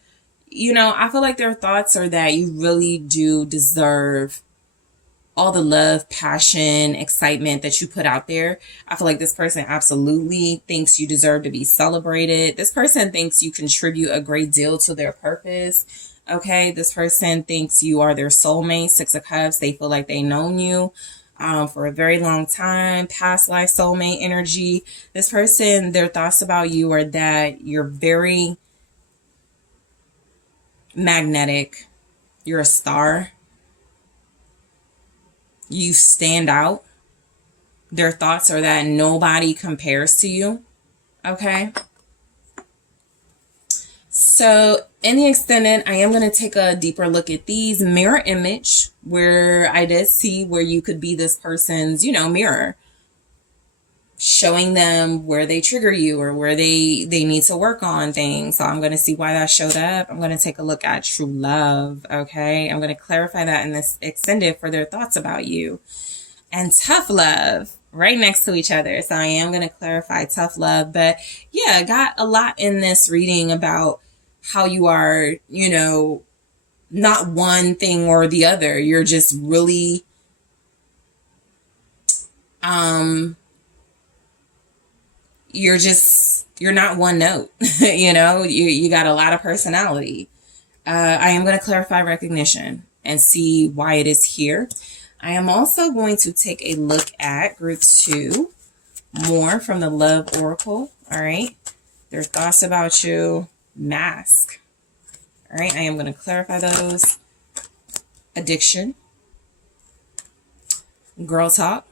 You know, I feel like their thoughts are that you really do deserve all the love, passion, excitement that you put out there. I feel like this person absolutely thinks you deserve to be celebrated. This person thinks you contribute a great deal to their purpose. Okay, this person thinks you are their soulmate, Six of Cups. They feel like they've known you for a very long time, past life soulmate energy. This person, their thoughts about you are that you're very magnetic. You're a star. You stand out. Their thoughts are that nobody compares to you. Okay. So in the extended, I am going to take a deeper look at these mirror image where I did see where you could be this person's, mirror, showing them where they trigger you or where they need to work on things. So I'm going to see why that showed up. I'm going to take a look at true love. Okay. I'm going to clarify that in this extended for their thoughts about you. And tough love right next to each other. So I am going to clarify tough love. But yeah, got a lot in this reading about how you are, not one thing or the other. You're just really, you're not one note. You got a lot of personality. I am going to clarify recognition and see why it is here. I am also going to take a look at group 2, more from the Love Oracle. All right. Their thoughts about you, mask. All right. I am going to clarify those. Addiction. Girl talk.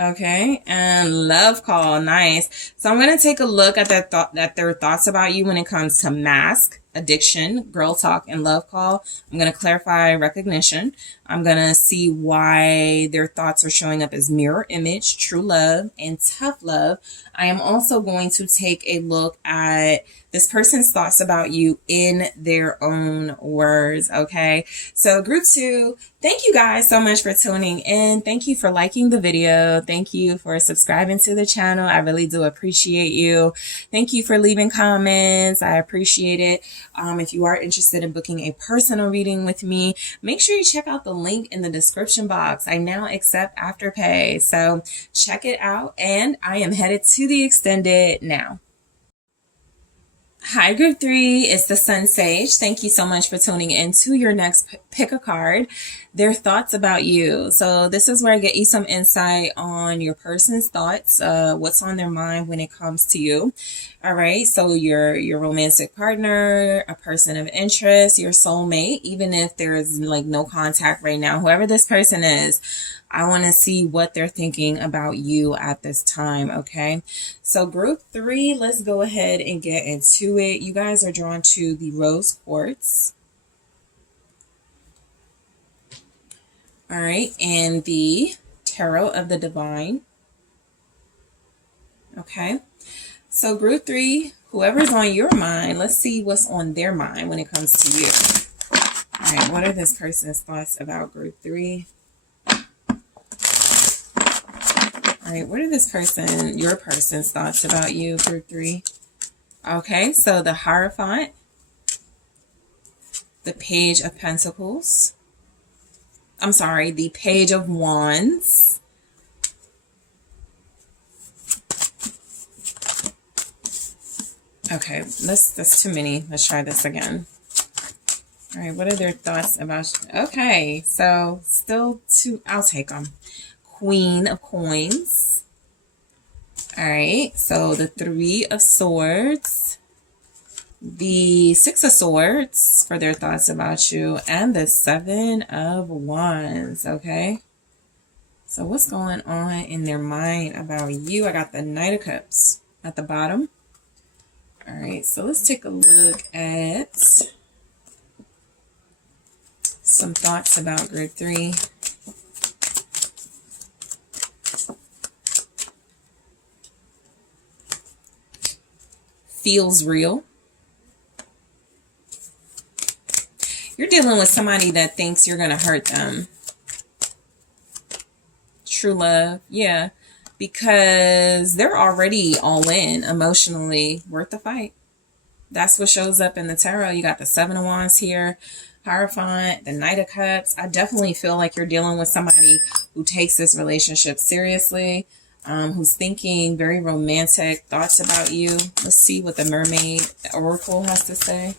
Okay, and love call, nice. So I'm going to take a look at their thoughts about you when it comes to mask, addiction, girl talk, and love call. I'm going to clarify recognition. I'm going to see why their thoughts are showing up as mirror image, true love, and tough love. I am also going to take a look at this person's thoughts about you in their own words. Okay, so group 2, thank you guys so much for tuning in. Thank you for liking the video. Thank you for subscribing to the channel. I really do appreciate you. Thank you for leaving comments. I appreciate it. If you are interested in booking a personal reading with me, make sure you check out the link in the description box. I now accept Afterpay, so check it out. And I am headed to the extended now. Hi, group 3. It's the SunSage. Thank you so much for tuning in to your next pick a card. Their thoughts about you. So this is where I get you some insight on your person's thoughts, what's on their mind when it comes to you. All right. So your romantic partner, a person of interest, your soulmate, even if there is like no contact right now, whoever this person is, I want to see what they're thinking about you at this time. Okay. So group 3, let's go ahead and get into it. You guys are drawn to the rose quartz. All right. And the tarot of the divine. Okay. So group 3, whoever's on your mind, let's see what's on their mind when it comes to you. All right. What are this person's thoughts about group 3? All right, what are your person's thoughts about you, group 3? Okay, so the Hierophant, the Page of Pentacles. I'm sorry, the Page of Wands. Okay, that's too many. Let's try this again. All right, what are their thoughts about you? Okay, so still two, I'll take them. Queen of Coins. All right, so the 3 of Swords, the 6 of Swords for their thoughts about you, and the 7 of Wands. Okay, so what's going on in their mind about you? I got the Knight of Cups at the bottom. All right, so let's take a look at some thoughts about group 3. Feels real. You're dealing with somebody that thinks you're going to hurt them. True love. Yeah. Because they're already all in emotionally. Worth the fight. That's what shows up in the tarot. You got the Seven of Wands here. Hierophant, the Knight of Cups. I definitely feel like you're dealing with somebody who takes this relationship seriously. Who's thinking very romantic thoughts about you. Let's see what the Mermaid Oracle has to say.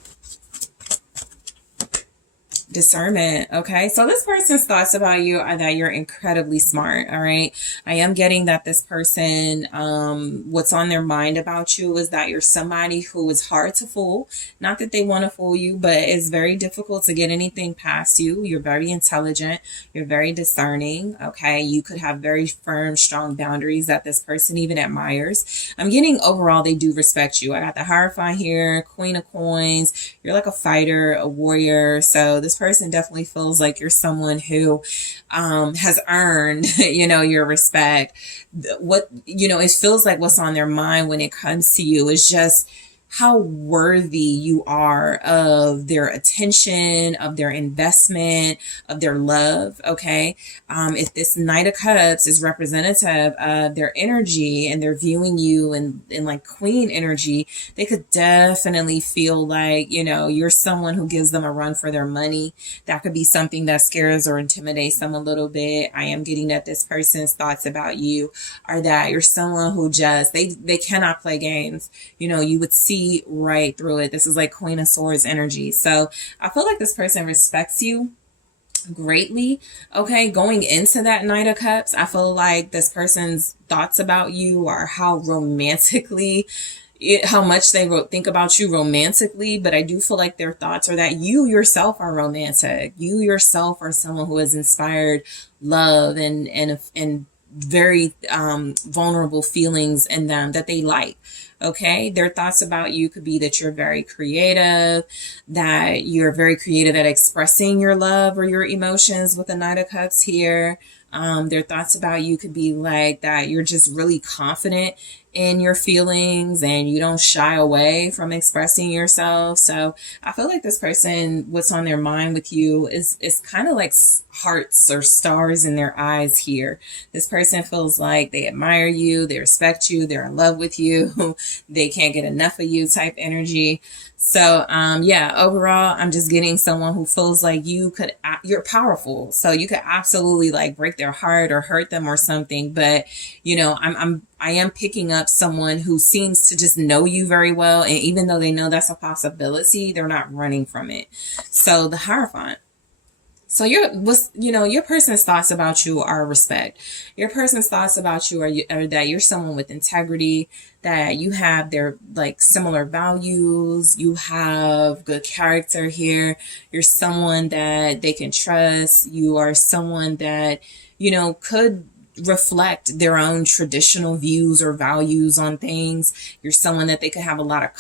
Discernment. Okay, so this person's thoughts about you are that you're incredibly smart. All right, I am getting that this person, what's on their mind about you is that you're somebody who is hard to fool. Not that they want to fool you, but it's very difficult to get anything past you. You're very intelligent. You're very discerning. Okay, you could have very firm, strong boundaries that this person even admires. I'm getting overall they do respect you. I got the Hierophant here, Queen of Coins. You're like a fighter, a warrior. So this person definitely feels like you're someone who has earned, your respect. It feels like what's on their mind when it comes to you is just how worthy you are of their attention, of their investment, of their love. Okay. If this Knight of Cups is representative of their energy and they're viewing you in like Queen energy, they could definitely feel like, you're someone who gives them a run for their money. That could be something that scares or intimidates them a little bit. I am getting that this person's thoughts about you are that you're someone who just, they cannot play games. You would see right through it. This is like Queen of Swords energy. So I feel like this person respects you greatly. Okay, going into that Knight of Cups, I feel like this person's thoughts about you are how romantically, how much they think about you romantically, but I do feel like their thoughts are that you yourself are romantic. You yourself are someone who has inspired love and very vulnerable feelings in them that they like. Okay, their thoughts about you could be that you're very creative, that you're very creative at expressing your love or your emotions with the Knight of Cups here. Their thoughts about you could be like that you're just really confident in your feelings and you don't shy away from expressing yourself. So I feel like this person, what's on their mind with you is kind of like hearts or stars in their eyes here. This person feels like they admire you, they respect you, they're in love with you, they can't get enough of you type energy. So, overall, I'm just getting someone who feels like you're powerful. So you could absolutely like break their heart or hurt them or something. But, I am picking up someone who seems to just know you very well. And even though they know that's a possibility, they're not running from it. So the Hierophant. So your person's thoughts about you are respect. Your person's thoughts about you are that you're someone with integrity, that you have their like similar values, you have good character here. You're someone that they can trust. You are someone that, could reflect their own traditional views or values on things. You're someone that they could have a lot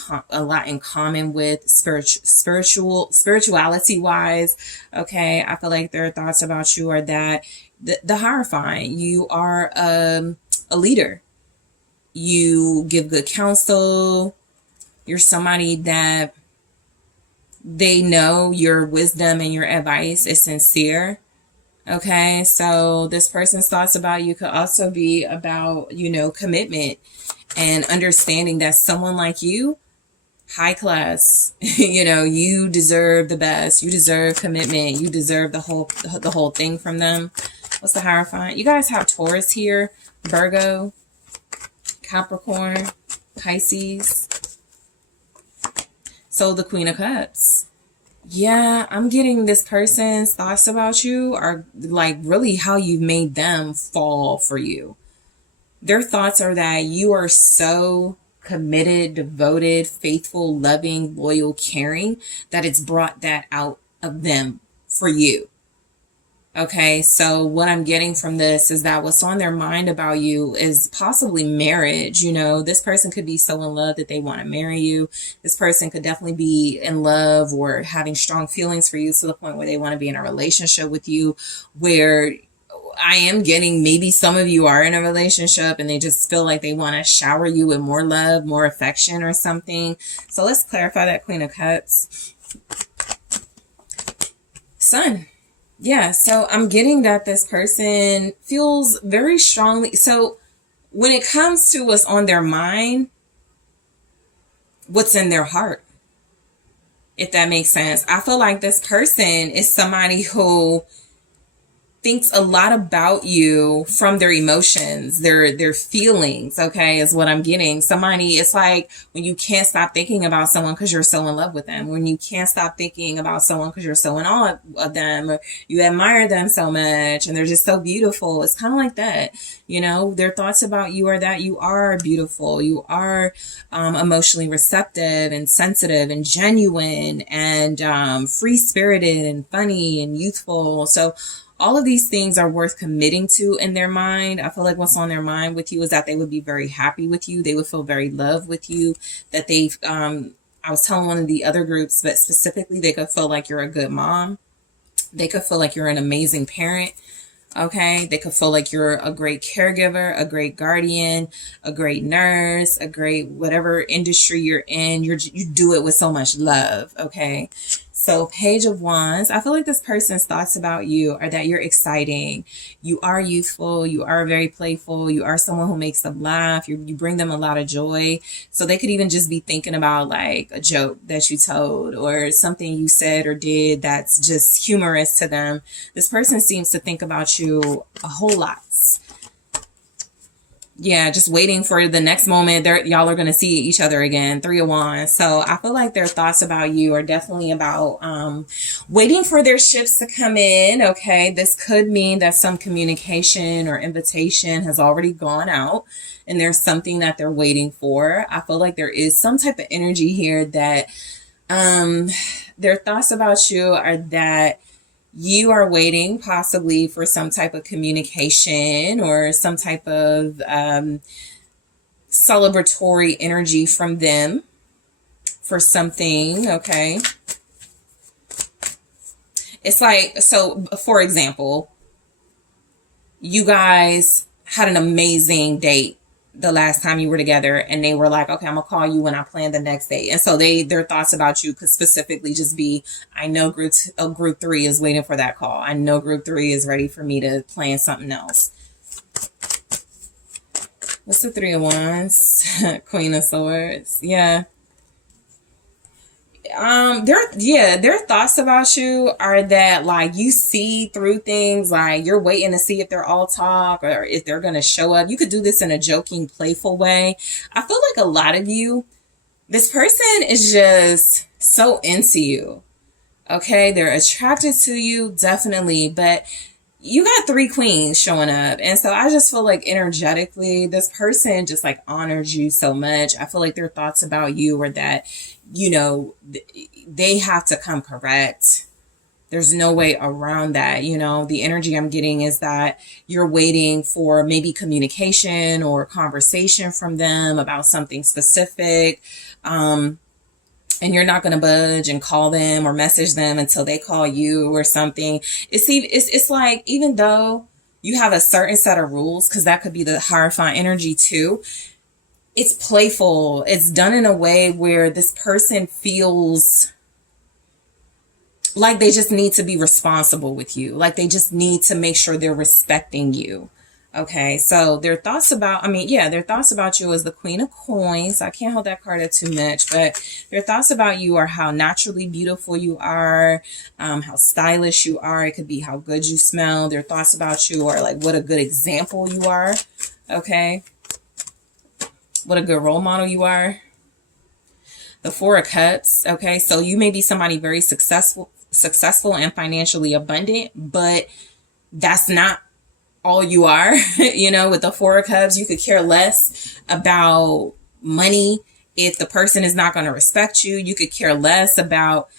in common with spirituality wise. Okay, I feel like their thoughts about you are that the Hierophant, you are a leader. You give good counsel. You're somebody that they know your wisdom and your advice is sincere. Okay, so this person's thoughts about you could also be about, commitment and understanding that someone like you, high class, you deserve the best. You deserve commitment. You deserve the whole thing from them. What's the Hierophant? You guys have Taurus here, Virgo, Capricorn, Pisces. So the Queen of Cups. Yeah, I'm getting this person's thoughts about you are like really how you've made them fall for you. Their thoughts are that you are so committed, devoted, faithful, loving, loyal, caring that it's brought that out of them for you. Okay, so what I'm getting from this is that what's on their mind about you is possibly marriage. This person could be so in love that they want to marry you. This person could definitely be in love or having strong feelings for you to the point where they want to be in a relationship with you, where I am getting maybe some of you are in a relationship and they just feel like they want to shower you with more love, more affection or something. So let's clarify that Queen of Cups. Sun. Yeah, so I'm getting that this person feels very strongly. So when it comes to what's on their mind, what's in their heart, if that makes sense. I feel like this person is somebody who thinks a lot about you from their emotions, their feelings, okay, is what I'm getting. Somebody, it's like when you can't stop thinking about someone because you're so in love with them, when you can't stop thinking about someone because you're so in awe of them, or you admire them so much and they're just so beautiful. It's kind of like that, you know. Their thoughts about you are that you are beautiful, you are emotionally receptive and sensitive and genuine and free-spirited and funny and youthful. So all of these things are worth committing to in their mind. I feel like what's on their mind with you is that they would be very happy with you. They would feel very loved with you. That they, I was telling one of the other groups, but specifically they could feel like you're a good mom. They could feel like you're an amazing parent. Okay. They could feel like you're a great caregiver, a great guardian, a great nurse, a great whatever industry you're in. You do it with so much love. Okay. So Page of Wands, I feel like this person's thoughts about you are that you're exciting. You are youthful. You are very playful. You are someone who makes them laugh. You bring them a lot of joy. So they could even just be thinking about like a joke that you told or something you said or did that's just humorous to them. This person seems to think about you a whole lot. Yeah, just waiting for the next moment y'all are going to see each other again. 3 of Wands. So I feel like their thoughts about you are definitely about waiting for their ships to come in. Okay, this could mean that some communication or invitation has already gone out and there's something that they're waiting for. I feel like there is some type of energy here that their thoughts about you are that you are waiting possibly for some type of communication or some type of celebratory energy from them for something. Okay. It's like, so for example, you guys had an amazing date the last time you were together and they were like, okay, I'm gonna call you when I plan the next date. And so their thoughts about you could specifically just be, I know group 3 is waiting for that call. I know group 3 is ready for me to plan something else. What's the 3 of Wands? Queen of Swords. Yeah. Their thoughts about you are that like you see through things, like you're waiting to see if they're all talk or if they're going to show up. You could do this in a joking, playful way. I feel like a lot of you, this person is just so into you. Okay. They're attracted to you, definitely. But you got 3 queens showing up. And so I just feel like energetically, this person just like honors you so much. I feel like their thoughts about you are that, you know, they have to come correct. There's no way around that. You know, the energy I'm getting is that you're waiting for maybe communication or conversation from them about something specific. And you're not going to budge and call them or message them until they call you or something. It's like, even though you have a certain set of rules, because that could be the Hierophant energy too, it's playful. It's done in a way where this person feels like they just need to be responsible with you. Like they just need to make sure they're respecting you. Okay, so their thoughts about, their thoughts about you is the Queen of Coins. I can't hold that card up too much, but their thoughts about you are how naturally beautiful you are, how stylish you are. It could be how good you smell. Their thoughts about you are like what a good example you are. Okay, what a good role model you are. The 4 of Cups. Okay, so you may be somebody very successful and financially abundant, but that's not all you are. You know, with the 4 of Cups, you could care less about money. If the person is not going to respect you, you could care less about,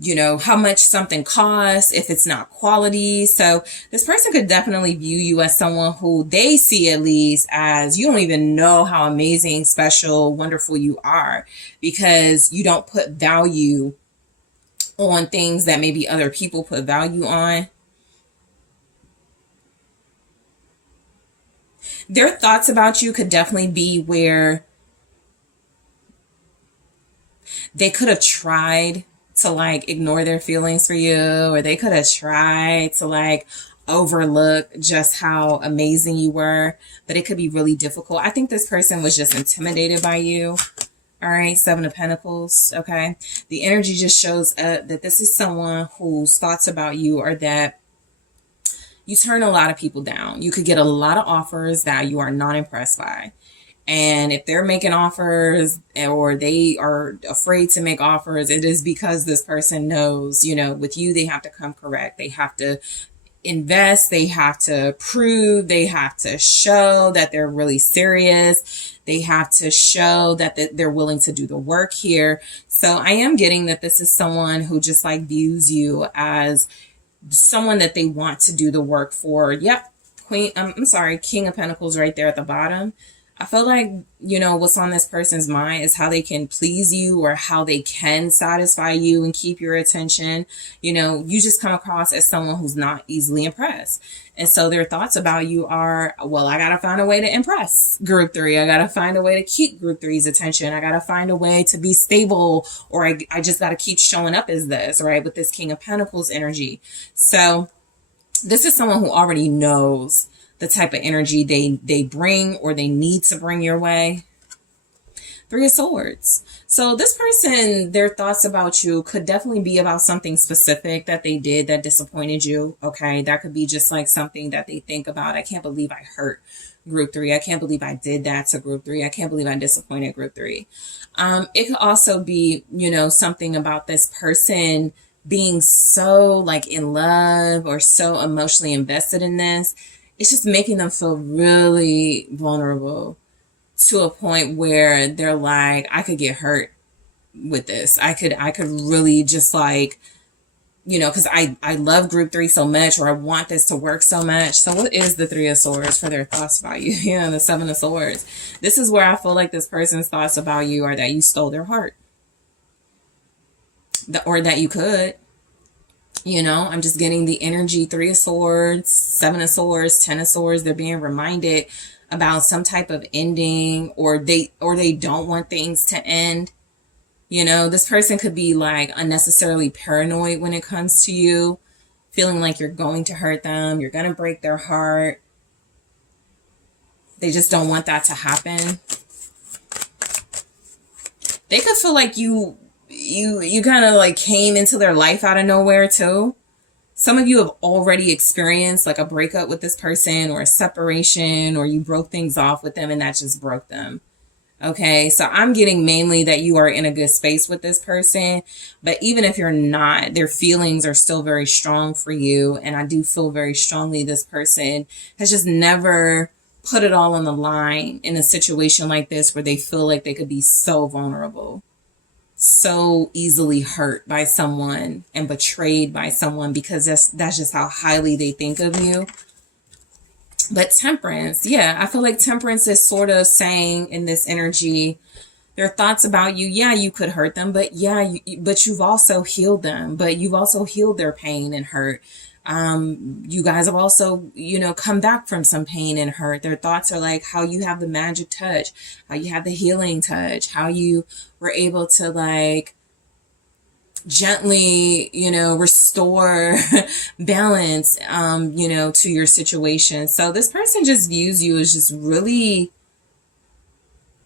you know, how much something costs if it's not quality. So this person could definitely view you as someone who they see at least as you don't even know how amazing, special, wonderful you are, because you don't put value on things that maybe other people put value on. Their thoughts about you could definitely be where they could have tried to like ignore their feelings for you, or they could have tried to like overlook just how amazing you were, but it could be really difficult. I think this person was just intimidated by you. All right, Seven of Pentacles, okay? The energy just shows up that this is someone whose thoughts about you are that you turn a lot of people down. You could get a lot of offers that you are not impressed by. And if they're making offers or they are afraid to make offers, it is because this person knows, you know, with you, they have to come correct. They have to invest, they have to prove, they have to show that they're really serious. They have to show that they're willing to do the work here. So I am getting that this is someone who just like views you as someone that they want to do the work for. Yep. King of Pentacles right there at the bottom. I feel like, you know, what's on this person's mind is how they can please you or how they can satisfy you and keep your attention. You know, you just come across as someone who's not easily impressed. And so their thoughts about you are, well, I got to find a way to impress group 3. I got to find a way to keep group 3's attention. I got to find a way to be stable, or I just got to keep showing up as this, right? With this King of Pentacles energy. So this is someone who already knows the type of energy they bring or they need to bring your way. 3 of Swords. So this person, their thoughts about you could definitely be about something specific that they did that disappointed you. Okay. That could be just like something that they think about. I can't believe I hurt group 3. I can't believe I did that to group 3. I can't believe I disappointed group 3. It could also be, you know, something about this person being so like in love or so emotionally invested in this. It's just making them feel really vulnerable to a point where they're like, I could get hurt with this. I could really just like, you know, because I love group 3 so much, or I want this to work so much. So what is the 3 of Swords for their thoughts about you? Yeah, the 7 of Swords. This is where I feel like this person's thoughts about you are that you stole their heart. Or that you could. You know, I'm just getting the energy, 3 of Swords, 7 of Swords, 10 of Swords. They're being reminded about some type of ending, or they don't want things to end. You know, this person could be like unnecessarily paranoid when it comes to you, feeling like you're going to hurt them. You're going to break their heart. They just don't want that to happen. They could feel like you kind of like came into their life out of nowhere too. Some of you have already experienced like a breakup with this person, or a separation, or you broke things off with them and that just broke them. Okay, so I'm getting mainly that you are in a good space with this person, but even if you're not, their feelings are still very strong for you. And I do feel very strongly this person has just never put it all on the line in a situation like this where they feel like they could be so vulnerable, so easily hurt by someone and betrayed by someone, because that's just how highly they think of you. But Temperance, yeah, I feel like Temperance is sort of saying in this energy, their thoughts about you, yeah, you could hurt them, but yeah, but you've also healed them, but you've also healed their pain and hurt. You guys have also, you know, come back from some pain and hurt. Their thoughts are like how you have the magic touch, how you have the healing touch, how you were able to like gently, you know, restore balance, you know, to your situation. So this person just views you as just really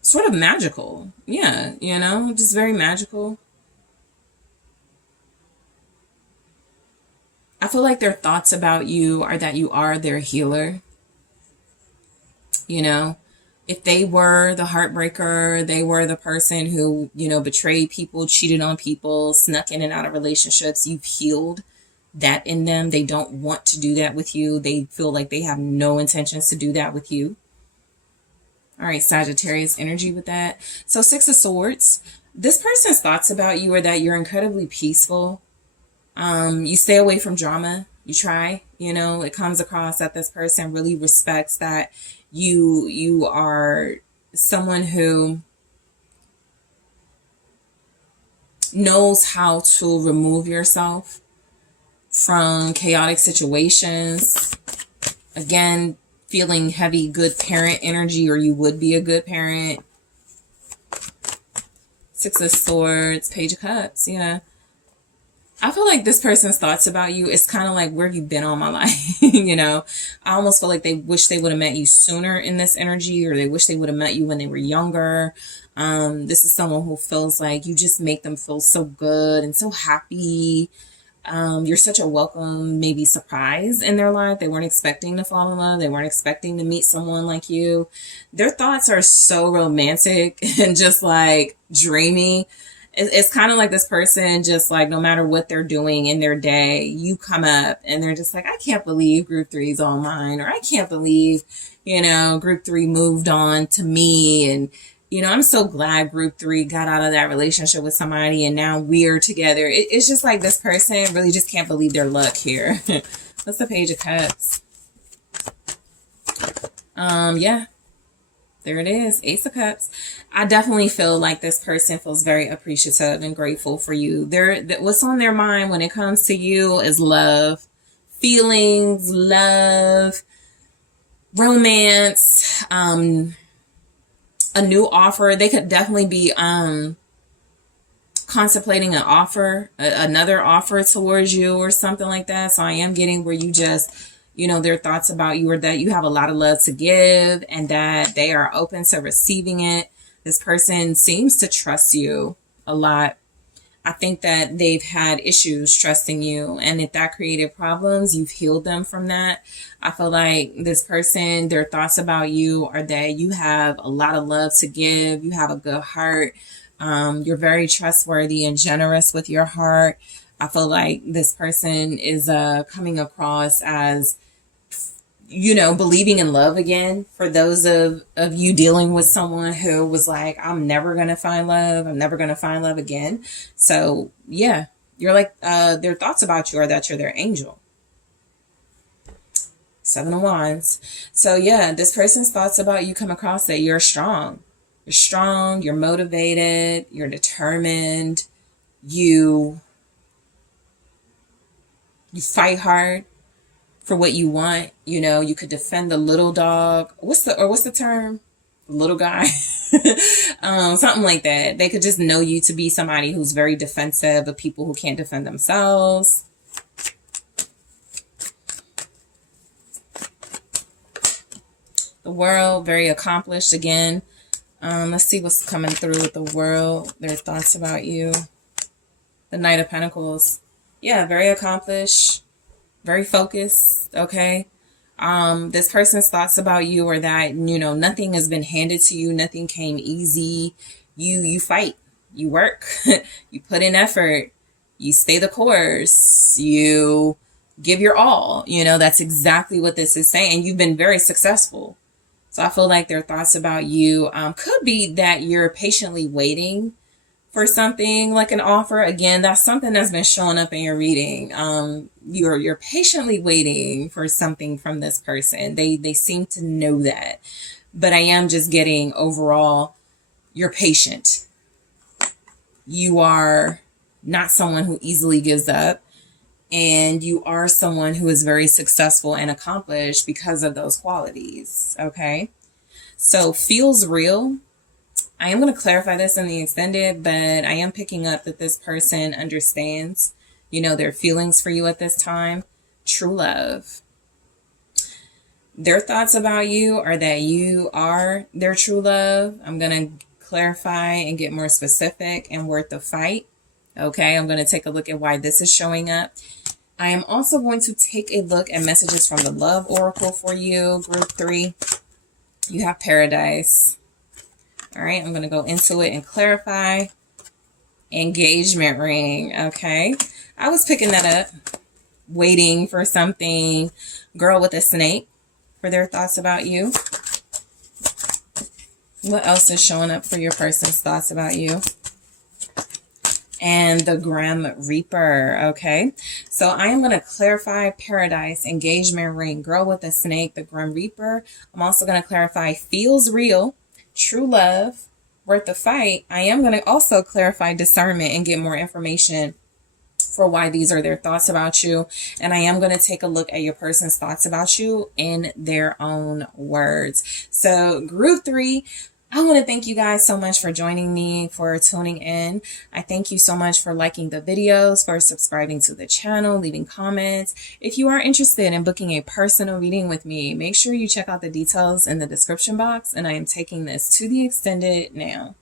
sort of magical. Yeah, you know, just very magical. I feel like their thoughts about you are that you are their healer. You know, if they were the heartbreaker, they were the person who, you know, betrayed people, cheated on people, snuck in and out of relationships, you've healed that in them. They don't want to do that with you. They feel like they have no intentions to do that with you. All right, Sagittarius energy with that. So 6 of Swords. This person's thoughts about you are that you're incredibly peaceful. You stay away from drama. You try, you know, it comes across that this person really respects that you are someone who knows how to remove yourself from chaotic situations. Again, feeling heavy good parent energy, or you would be a good parent. 6 of Swords, Page of Cups, yeah. I feel like this person's thoughts about you is kind of like, where have you been all my life? You know, I almost feel like they wish they would have met you sooner in this energy, or they wish they would have met you when they were younger. This is someone who feels like you just make them feel so good and so happy. You're such a welcome, maybe surprise in their life. They weren't expecting to fall in love. They weren't expecting to meet someone like you. Their thoughts are so romantic and just like dreamy. It's kind of like this person, just like no matter what they're doing in their day, you come up and they're just like, I can't believe group three is all mine, or I can't believe, you know, group three moved on to me. And, you know, I'm so glad group three got out of that relationship with somebody and now we're together. It's just like this person really just can't believe their luck here. What's the Page of Cups? Yeah. There it is, Ace of Cups. I definitely feel like this person feels very appreciative and grateful for you. What's on their mind when it comes to you is love, feelings, love, romance, a new offer. They could definitely be contemplating an offer, another offer towards you or something like that. So I am getting where you just, you know, their thoughts about you are that you have a lot of love to give and that they are open to receiving it. This person seems to trust you a lot. I think that they've had issues trusting you, and if that created problems, you've healed them from that. I feel like this person, their thoughts about you are that you have a lot of love to give. You have a good heart. You're very trustworthy and generous with your heart. I feel like this person is coming across as, you know, believing in love again. For those of you dealing with someone who was like, I'm never going to find love. I'm never going to find love again. So yeah, you're like, their thoughts about you are that you're their angel. Seven of Wands. So yeah, this person's thoughts about you come across that you're strong. You're strong, you're motivated, you're determined, you fight hard for what you want. You know, you could defend the little dog. What's the term? Little guy. Something like that. They could just know you to be somebody who's very defensive of people who can't defend themselves. The World, very accomplished again. Let's see what's coming through with the World. Their thoughts about you. The Knight of Pentacles. Yeah, very accomplished. Very focused. Okay. This person's thoughts about you are that, you know, nothing has been handed to you. Nothing came easy. You fight. You work. You put in effort. You stay the course. You give your all. You know, that's exactly what this is saying. You've been very successful. So I feel like their thoughts about you could be that you're patiently waiting for something like an offer. Again, that's something that's been showing up in your reading. You're patiently waiting for something from this person. They seem to know that. But I am just getting overall, you're patient. You are not someone who easily gives up. And you are someone who is very successful and accomplished because of those qualities. Okay. So feels real. I am going to clarify this in the extended, but I am picking up that this person understands, you know, their feelings for you at this time. True love. Their thoughts about you are that you are their true love. I'm going to clarify and get more specific and worth the fight. Okay, I'm going to take a look at why this is showing up. I am also going to take a look at messages from the Love Oracle for you, Group 3. You have Paradise. All right, I'm going to go into it and clarify. Engagement ring, okay. I was picking that up, waiting for something. Girl with a snake for their thoughts about you. What else is showing up for your person's thoughts about you? And the Grim Reaper, okay? So I am going to clarify Paradise, engagement ring, girl with a snake, the Grim Reaper. I'm also going to clarify feels real, true love, worth the fight. I am going to also clarify discernment and get more information for why these are their thoughts about you. And I am going to take a look at your person's thoughts about you in their own words. So Group 3, I want to thank you guys so much for joining me, for tuning in. I thank you so much for liking the videos, for subscribing to the channel, leaving comments. If you are interested in booking a personal reading with me, make sure you check out the details in the description box, and I am taking this to the extended now.